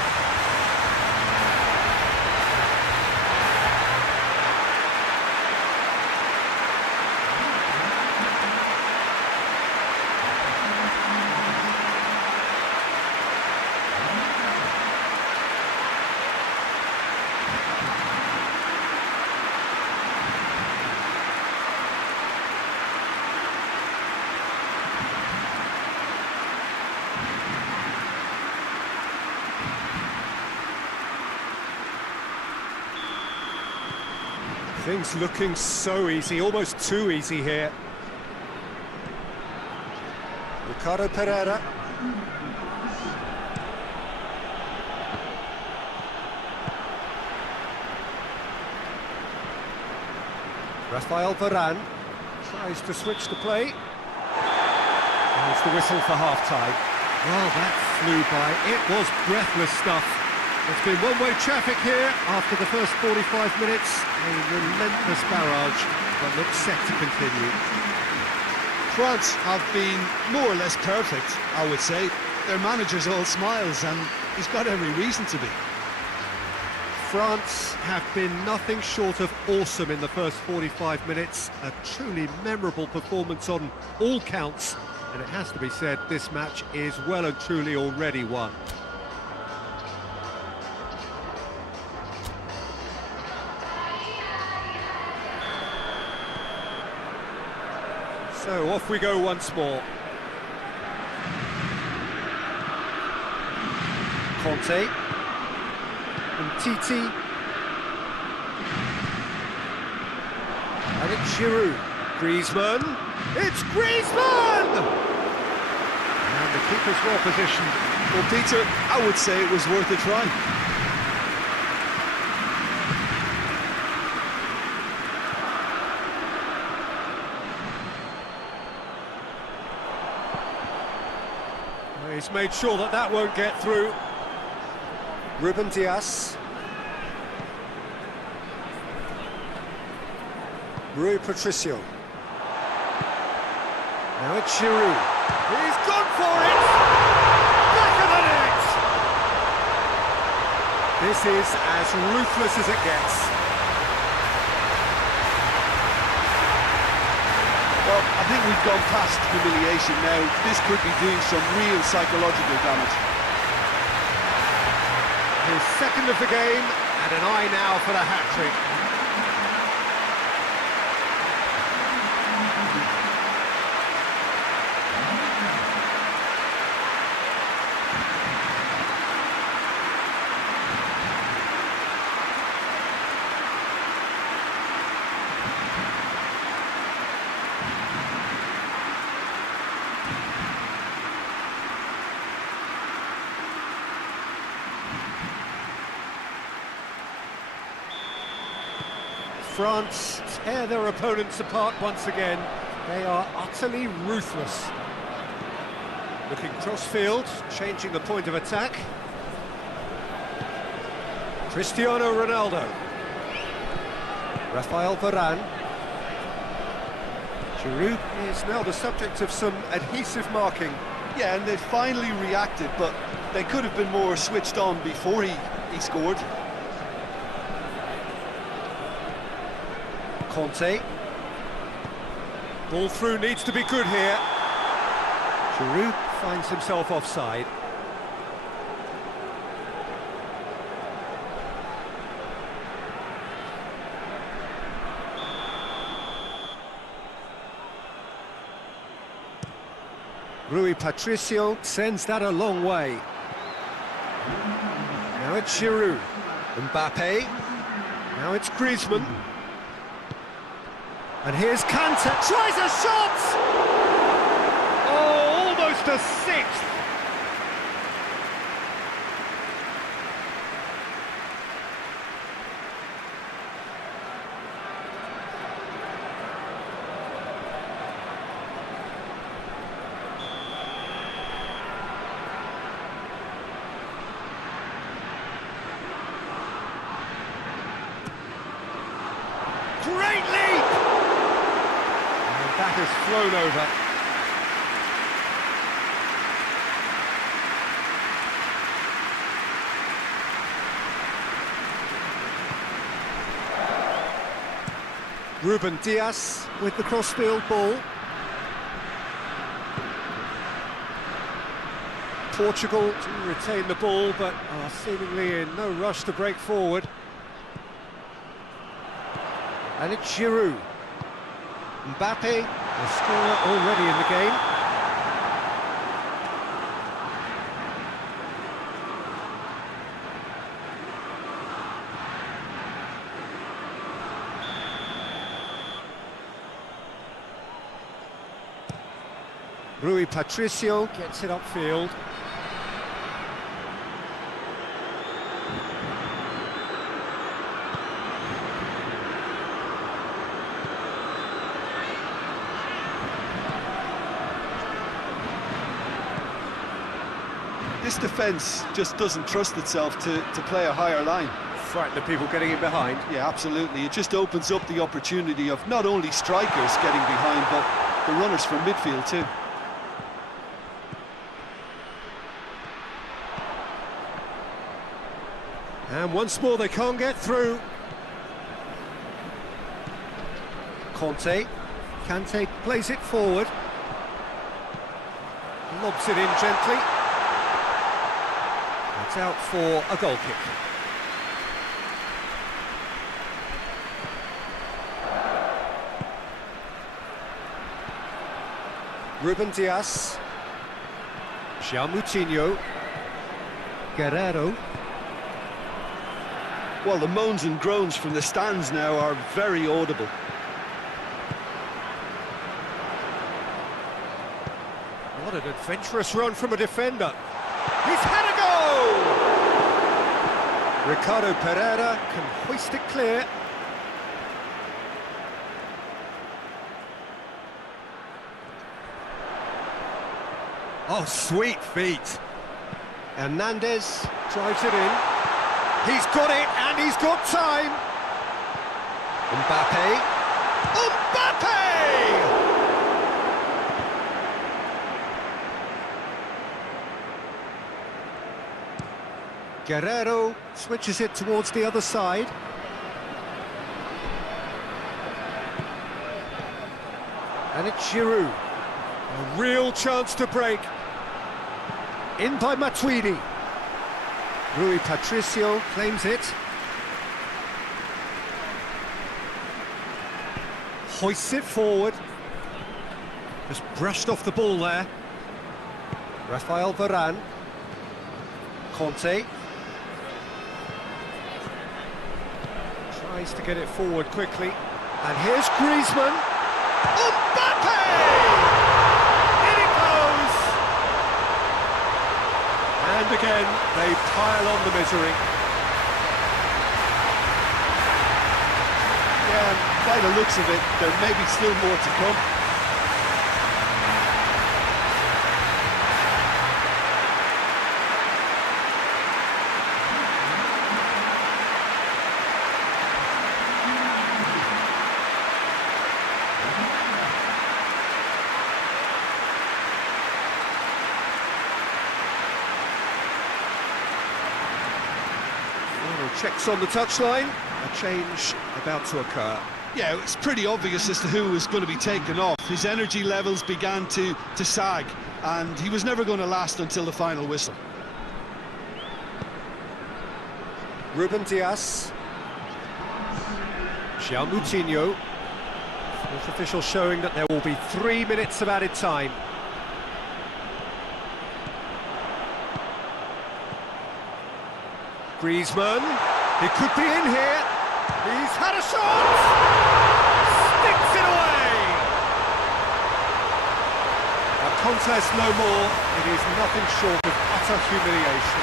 Things looking so easy, almost too easy here. Ricardo Pereira. Rafael Varane tries to switch the play. There's the whistle for half-time. Well, that flew by. It was breathless stuff. It's been one-way traffic here after the first 45 minutes. A relentless barrage that looks set to continue. France have been more or less perfect, I would say. Their manager's all smiles, and he's got every reason to be. France have been nothing short of awesome in the first 45 minutes. A truly memorable performance on all counts. And it has to be said, this match is well and truly already won. So off we go once more. Conte. Titi. And it's Giroud. Griezmann. It's Griezmann! And the keeper's well positioned. Well, Peter, I would say it was worth a try. He's made sure that that won't get through. Ruben Dias. Rui Patricio. Now it's Giroud. He's gone for it! Back of the net! This is as ruthless as it gets. Well, I think we've gone past humiliation now. This could be doing some real psychological damage. His second of the game, and an eye now for the hat-trick. France tear their opponents apart once again. They are utterly ruthless. Looking cross-field, changing the point of attack. Cristiano Ronaldo. Rafael Varane. Giroud is now the subject of some adhesive marking. Yeah, and they finally reacted, but they could have been more switched on before he scored. Conte. Ball through needs to be good here. Giroud finds himself offside. Rui Patricio sends that a long way. Now it's Giroud. Mbappe. Now it's Griezmann. And here's Kante. Tries a shot! Oh, almost a sixth. Great leap! And that has flown over. Ruben Dias with the crossfield ball. Portugal to retain the ball, but are seemingly in no rush to break forward. And it's Giroud. Mbappe, the scorer already in the game. Rui Patricio gets it upfield. This defence just doesn't trust itself to play a higher line. Frighten the people getting in behind. Yeah, absolutely. It just opens up the opportunity of not only strikers getting behind, but the runners from midfield too. And once more they can't get through. Kante plays it forward. Lobs it in gently. It's out for a goal kick. Ruben Dias. Moutinho. Guerrero. Well, the moans and groans from the stands now are very audible. What an adventurous run from a defender. He's had a goal! Ricardo Pereira can hoist it clear. Oh, sweet feet. Hernandez drives it in. He's got it, and he's got time. Mbappe. Guerrero switches it towards the other side. And it's Giroud. A real chance to break. In by Matuidi. Rui Patricio claims it. Hoists it forward. Just brushed off the ball there. Rafael Varane. Kante. Tries to get it forward quickly. And here's Griezmann. Mbappe! In it goes! And again, they pile on the misery. Yeah, by the looks of it, there may be still more to come. Checks on the touchline, a change about to occur. Yeah, it's pretty obvious as to who was going to be taken off. His energy levels began to sag, and he was never going to last until the final whistle. Ruben Dias. Moutinho. Fourth official showing that there will be 3 minutes of added time. Griezmann, he could be in here. He's had a shot! Sticks it away! A contest no more. It is nothing short of utter humiliation.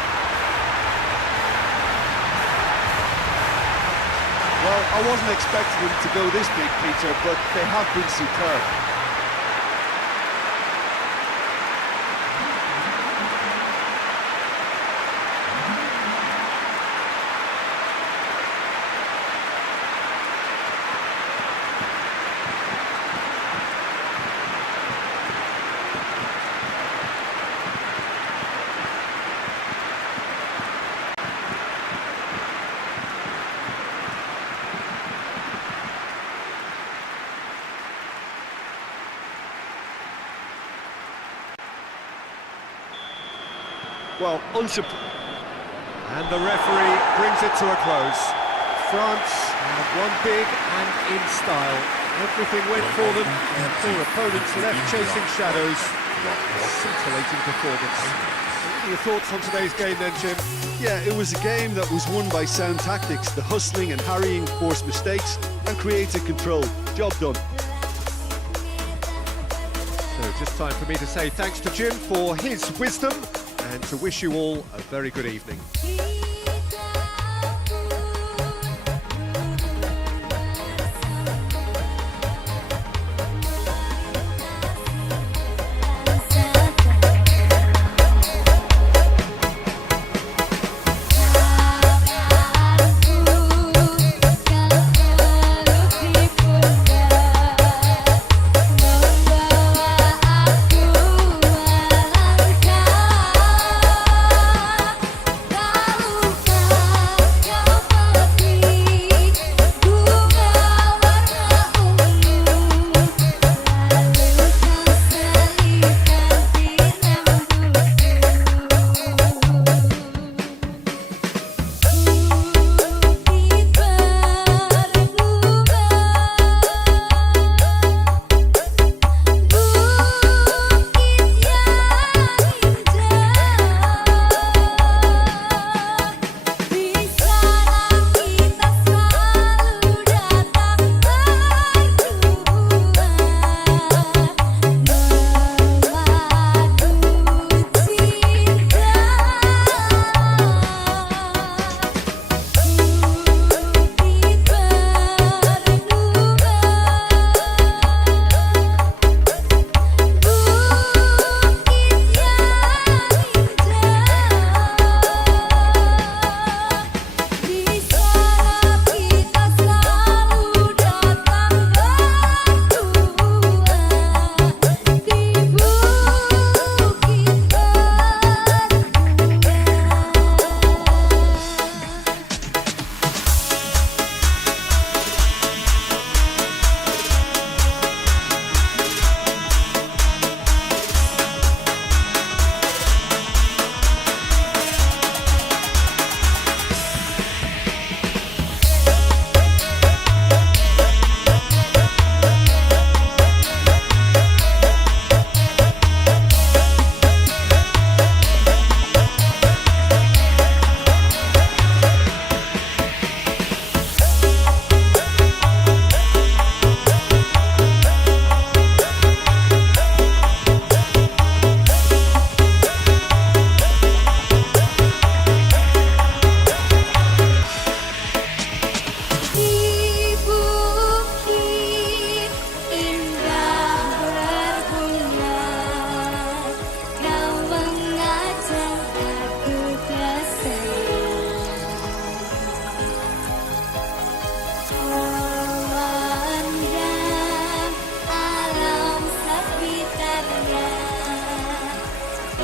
Well, I wasn't expecting them to go this big, Peter, but they have been superb. Well, and the referee brings it to a close. France have won big and in style. Everything went for them, and their opponents left chasing shadows. Scintillating performance. What are your thoughts on today's game then, Jim? Yeah, it was a game that was won by sound tactics. The hustling and harrying forced mistakes and created control. Job done. So just time for me to say thanks to Jim for his wisdom and to wish you all a very good evening.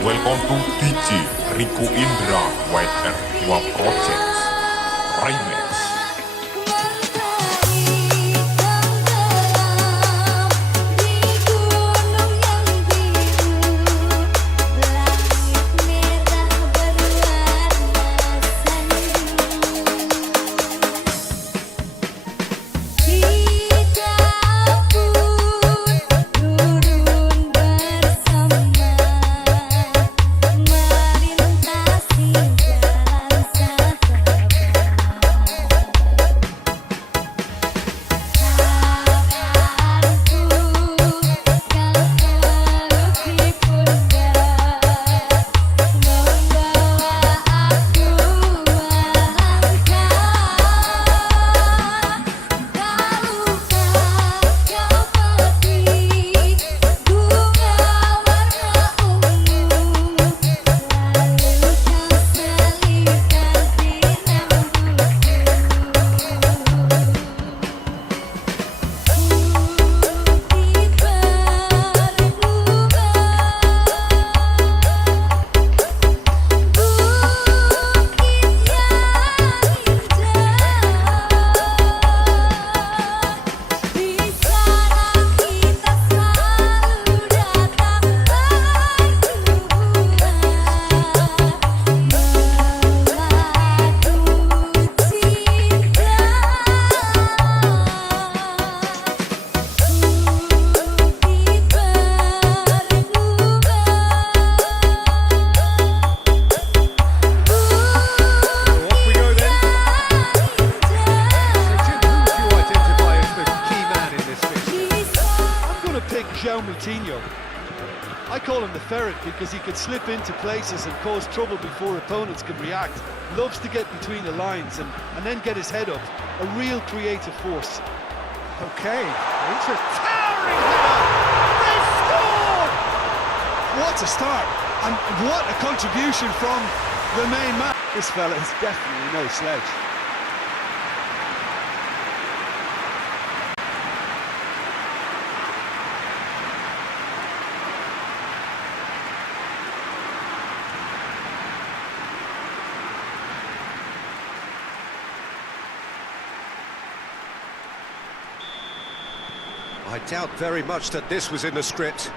Welcome to DJ Rico Indra White and Dua Projects Remix. Melintasi jalan safari. I call him the ferret because he can slip into places and cause trouble before opponents can react. Loves to get between the lines and then get his head up. A real creative force. Okay, towering header! They've scored! What a start! And what a contribution from the main man. This fella is definitely no slouch. I doubt very much that this was in the script.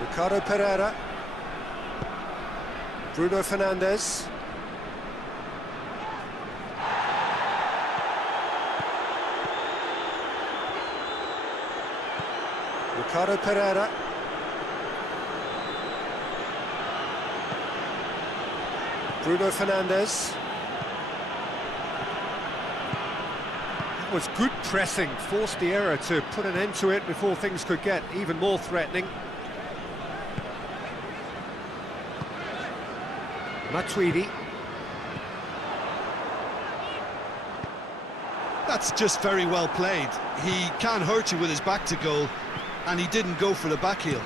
Ricardo Pereira. Bruno Fernandes. Ricardo Pereira. Bruno Fernandes. That was good pressing, forced the error to put an end to it before things could get even more threatening. Matuidi. That's just very well played. He can't hurt you with his back to goal, and he didn't go for the back heel.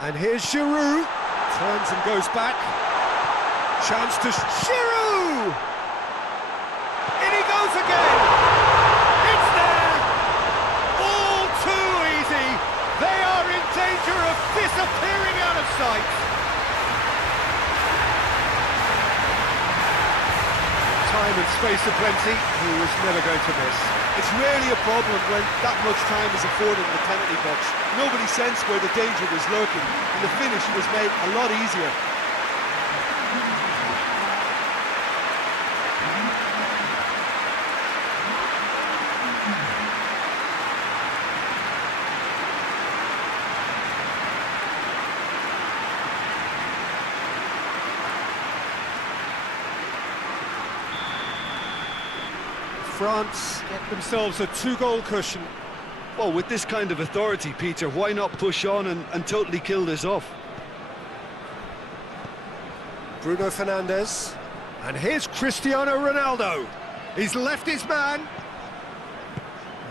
And here's Giroud. Turns and goes back. Chance to Giroud! In he goes again! It's there! All too easy! They are in danger of disappearing out of sight! Time and space aplenty, he was never going to miss. It's rarely a problem when that much time is afforded in the penalty box. Nobody sensed where the danger was lurking, and the finish was made a lot easier. France get themselves a 2-goal cushion. Well, with this kind of authority, Peter, why not push on and totally kill this off? Bruno Fernandes. And here's Cristiano Ronaldo. He's left his man.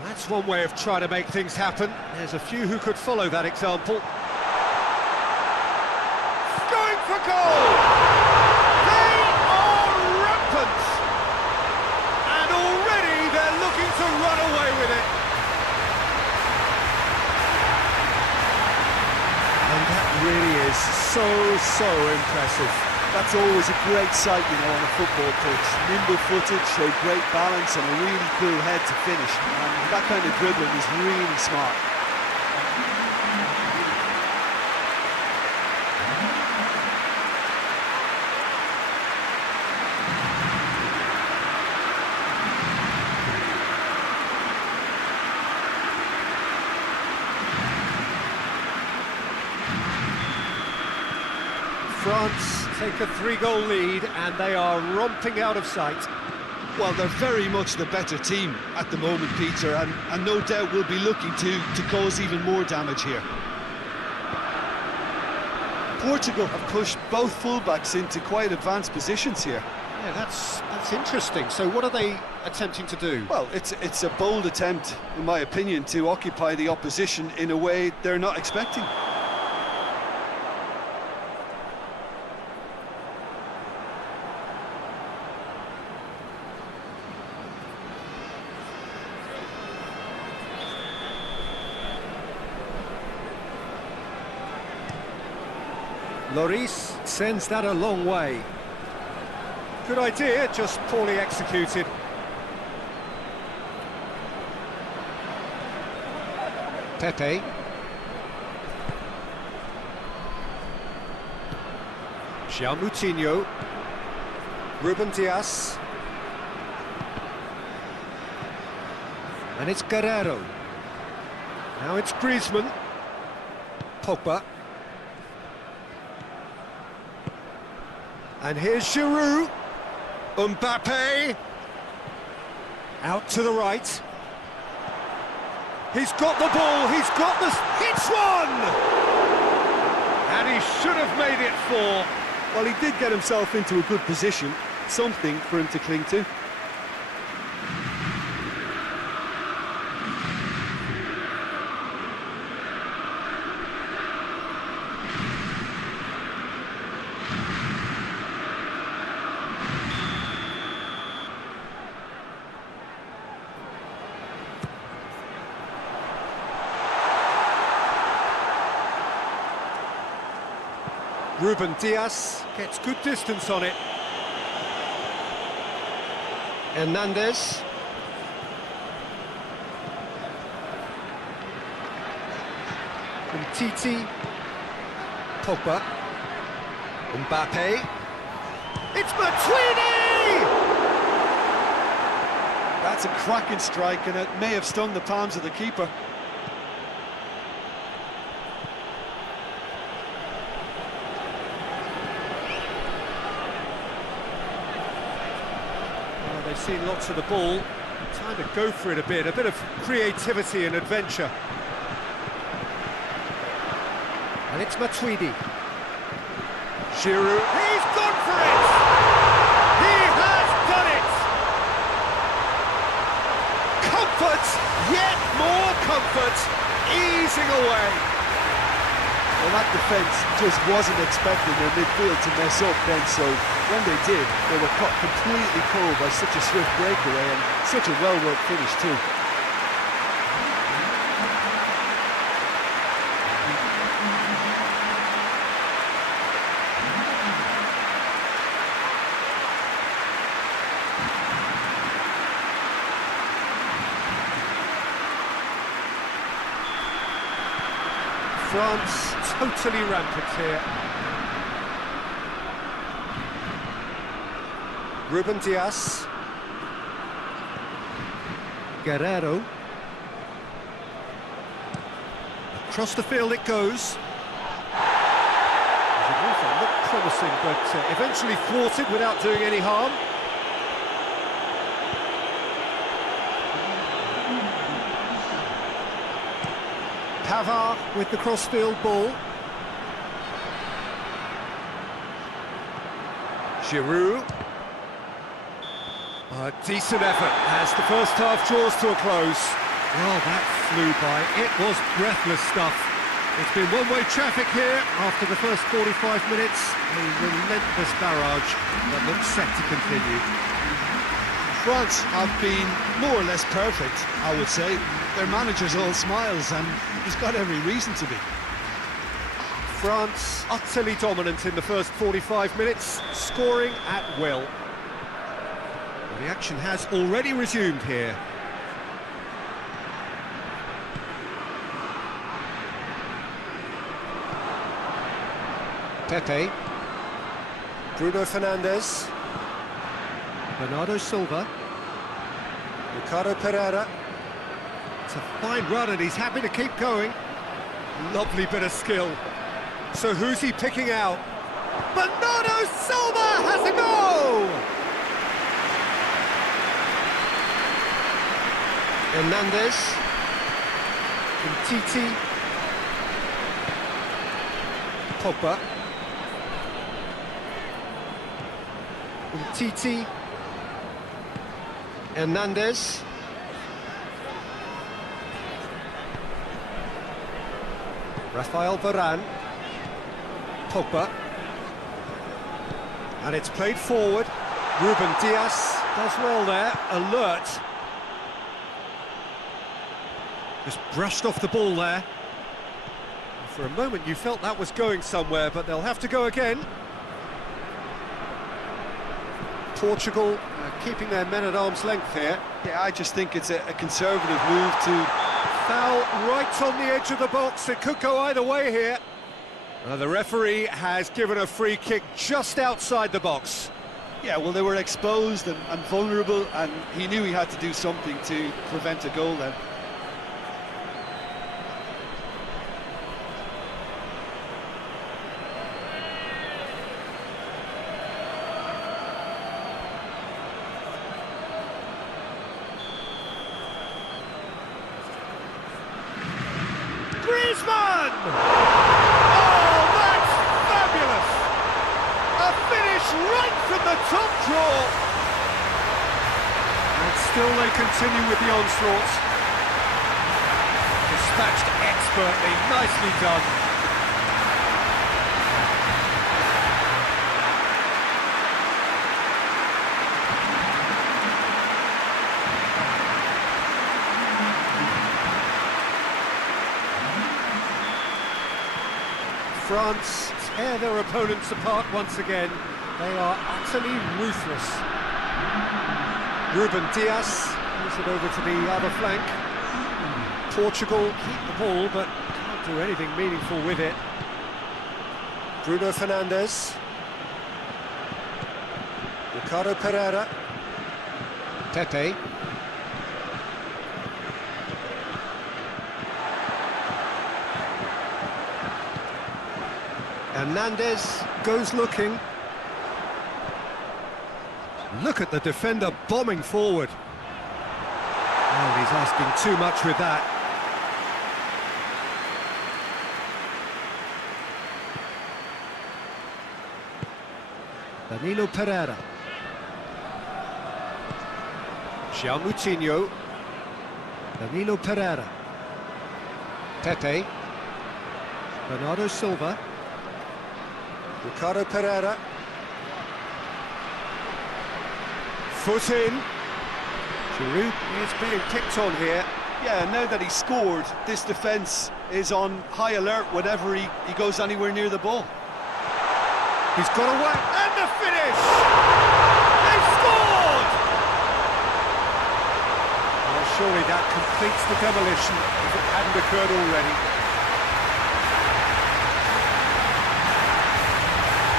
That's one way of trying to make things happen. There's a few who could follow that example. Going for goal! They are rampant! And already they're looking to run away with it. And that really is so impressive. That's always a great sight, you know, on a football pitch. Nimble-footed, showed great balance and a really cool head to finish. And that kind of dribbling is really smart. France take a 3-goal lead and they are romping out of sight. Well, they're very much the better team at the moment, Peter, and no doubt will be looking to cause even more damage here. Portugal have pushed both fullbacks into quite advanced positions here. Yeah, that's interesting. So what are they attempting to do? Well, it's a bold attempt, in my opinion, to occupy the opposition in a way they're not expecting. Lloris sends that a long way. Good idea, just poorly executed. Pepe. João Moutinho. Ruben Dias. And it's Guerrero. Now it's Griezmann. Pogba. And here's Giroud. Mbappe. Out to the right. He's got the ball, he's got the... Hits one! And he should have made it 4. Well, he did get himself into a good position, something for him to cling to. Ruben Diaz gets good distance on it. Hernandez. Titi. Pogba. Mbappe. It's Matuidi! That's a cracking strike, and it may have stung the palms of the keeper. They've seen lots of the ball, time to go for it a bit of creativity and adventure. And it's Matuidi. Giroud, he's gone for it! He has done it! Comfort, yet more comfort, easing away. Well, that defence just wasn't expecting their midfield to mess up then, so when they did, they were caught completely cold by such a swift breakaway and such a well-worked finish too. France totally rampant here. Ruben Diaz. Guerrero. Across the field it goes. It looked promising, but eventually thwarted without doing any harm. Pavard with the cross-field ball. Giroud. A decent effort as the first half draws to a close. Well, that flew by. It was breathless stuff. It's been one-way traffic here after the first 45 minutes. A relentless barrage that looks set to continue. France have been more or less perfect, I would say. Their manager's all smiles, and he's got every reason to be. France utterly dominant in the first 45 minutes, scoring at will. Well, the action has already resumed here. Pepe. Bruno Fernandes. Bernardo Silva. Ricardo Pereira. It's a fine run and he's happy to keep going. Lovely bit of skill. So who's he picking out? Bernardo Silva has a goal! Hernandez. Titi. Pogba. Titi. Hernandez. Rafael Varane. Pogba. And it's played forward. Ruben Diaz does well there, alert. Just brushed off the ball there. For a moment you felt that was going somewhere, but they'll have to go again. Portugal keeping their men at arm's length here. Yeah, I just think it's a conservative move to... Foul right on the edge of the box. It could go either way here. The referee has given a free kick just outside the box. Yeah, well, they were exposed and vulnerable, and he knew he had to do something to prevent a goal then. Oh, that's fabulous! A finish right from the top draw. And still they continue with the onslaught. Dispatched expertly, nicely done. France tear their opponents apart once again. They are utterly ruthless. Ruben Dias moves it over to the other flank. Portugal keep the ball but can't do anything meaningful with it. Bruno Fernandes. Ricardo Pereira. Pepe. Hernandez goes looking. Look at the defender bombing forward. Oh, he's asking too much with that. Danilo Pereira. João Moutinho. Danilo Pereira. Pepe. Bernardo Silva. Ricardo Pereira. Foot in. Giroud is being picked on here. Yeah, now that he's scored, this defence is on high alert whenever he goes anywhere near the ball. He's got away, and the finish! They've scored! Well, surely that completes the demolition if it hadn't occurred already.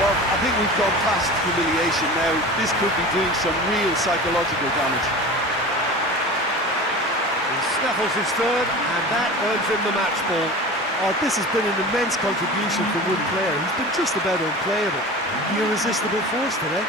Well, I think we've gone past humiliation now. This could be doing some real psychological damage. He snaffles his third, and that earns him the match ball. Oh, this has been an immense contribution from one player. He's been just about unplayable. The irresistible force today.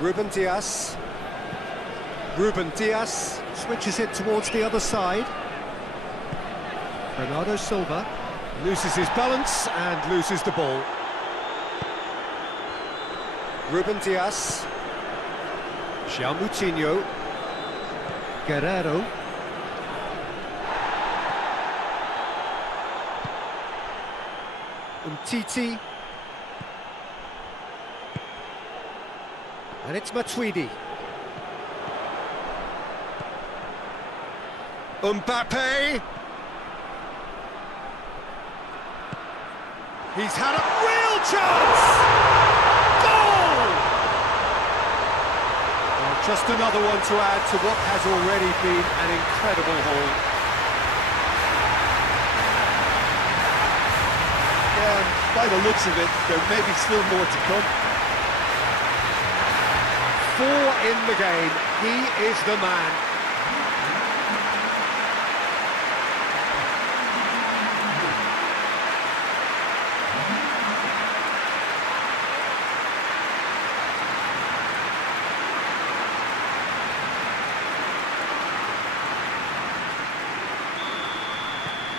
Ruben Dias. Ruben Dias switches it towards the other side. Bernardo Silva loses his balance and loses the ball. Ruben Dias. João Moutinho. Guerrero. Umtiti. And it's Matuidi. Mbappe. He's had a real chance! Goal! Well, just another one to add to what has already been an incredible haul. Yeah, and by the looks of it, there may be still more to come. 4 in the game, he is the man.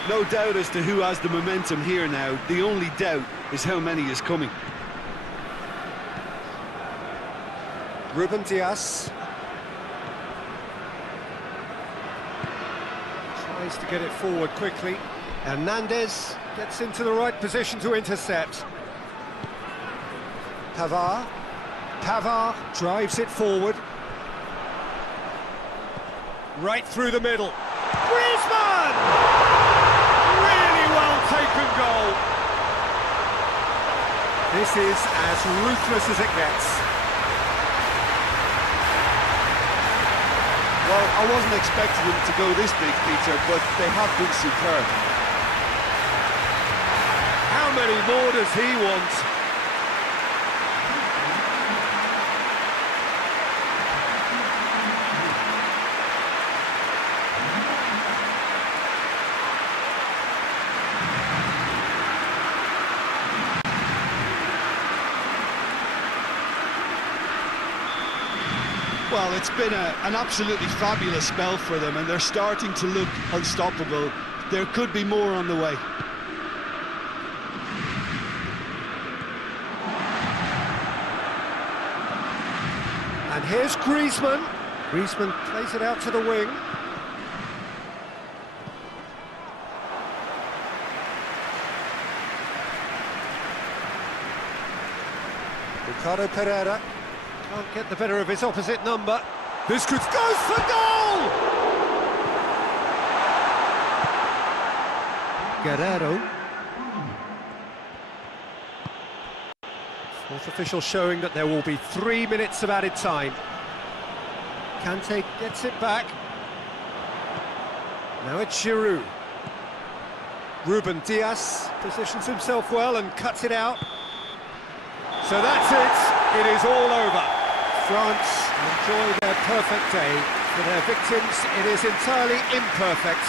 No doubt as to who has the momentum here now. The only doubt is how many is coming. Ruben Dias tries to get it forward quickly. Hernandez gets into the right position to intercept. Pavard. Pavard drives it forward. Right through the middle. Griezmann! Really well taken goal. This is as ruthless as it gets. Well, I wasn't expecting them to go this big, Peter, but they have been superb. many more does he want? Well, it's been an absolutely fabulous spell for them, and they're starting to look unstoppable. There could be more on the way. And here's Griezmann. Griezmann plays it out to the wing. Ricardo Pereira can't get the better of his opposite number. This could goes for goal! Guerrero. Fourth official showing that there will be 3 minutes of added time. Kante gets it back. Now it's Giroud. Ruben Dias positions himself well and cuts it out. So that's it. It is all over. France enjoy their perfect day. For their victims, it is entirely imperfect.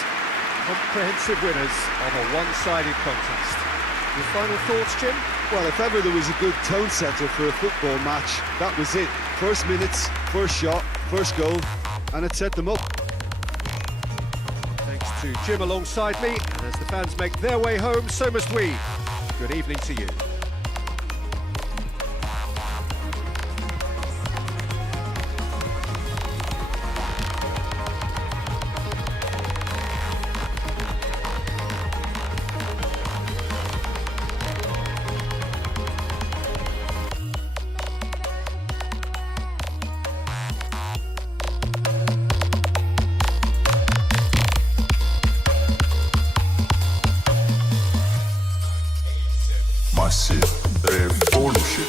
Comprehensive winners of a one-sided contest. Your final thoughts, Jim? Well, if ever there was a good tone setter for a football match, that was it. First minutes, first shot, first goal, and it set them up. Thanks to Jim alongside me, and as the fans make their way home, so must we. Good evening to you. Massive Revolution.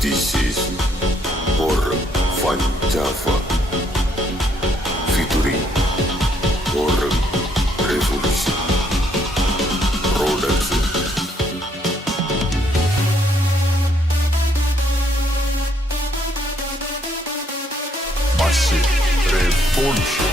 This is Horror Fun Java featuring Horror Revolution Production. Massive Revolution.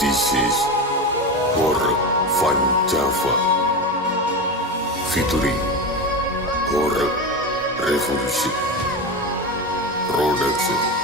This is Horror Fun Java featuring Horror Revolution Production.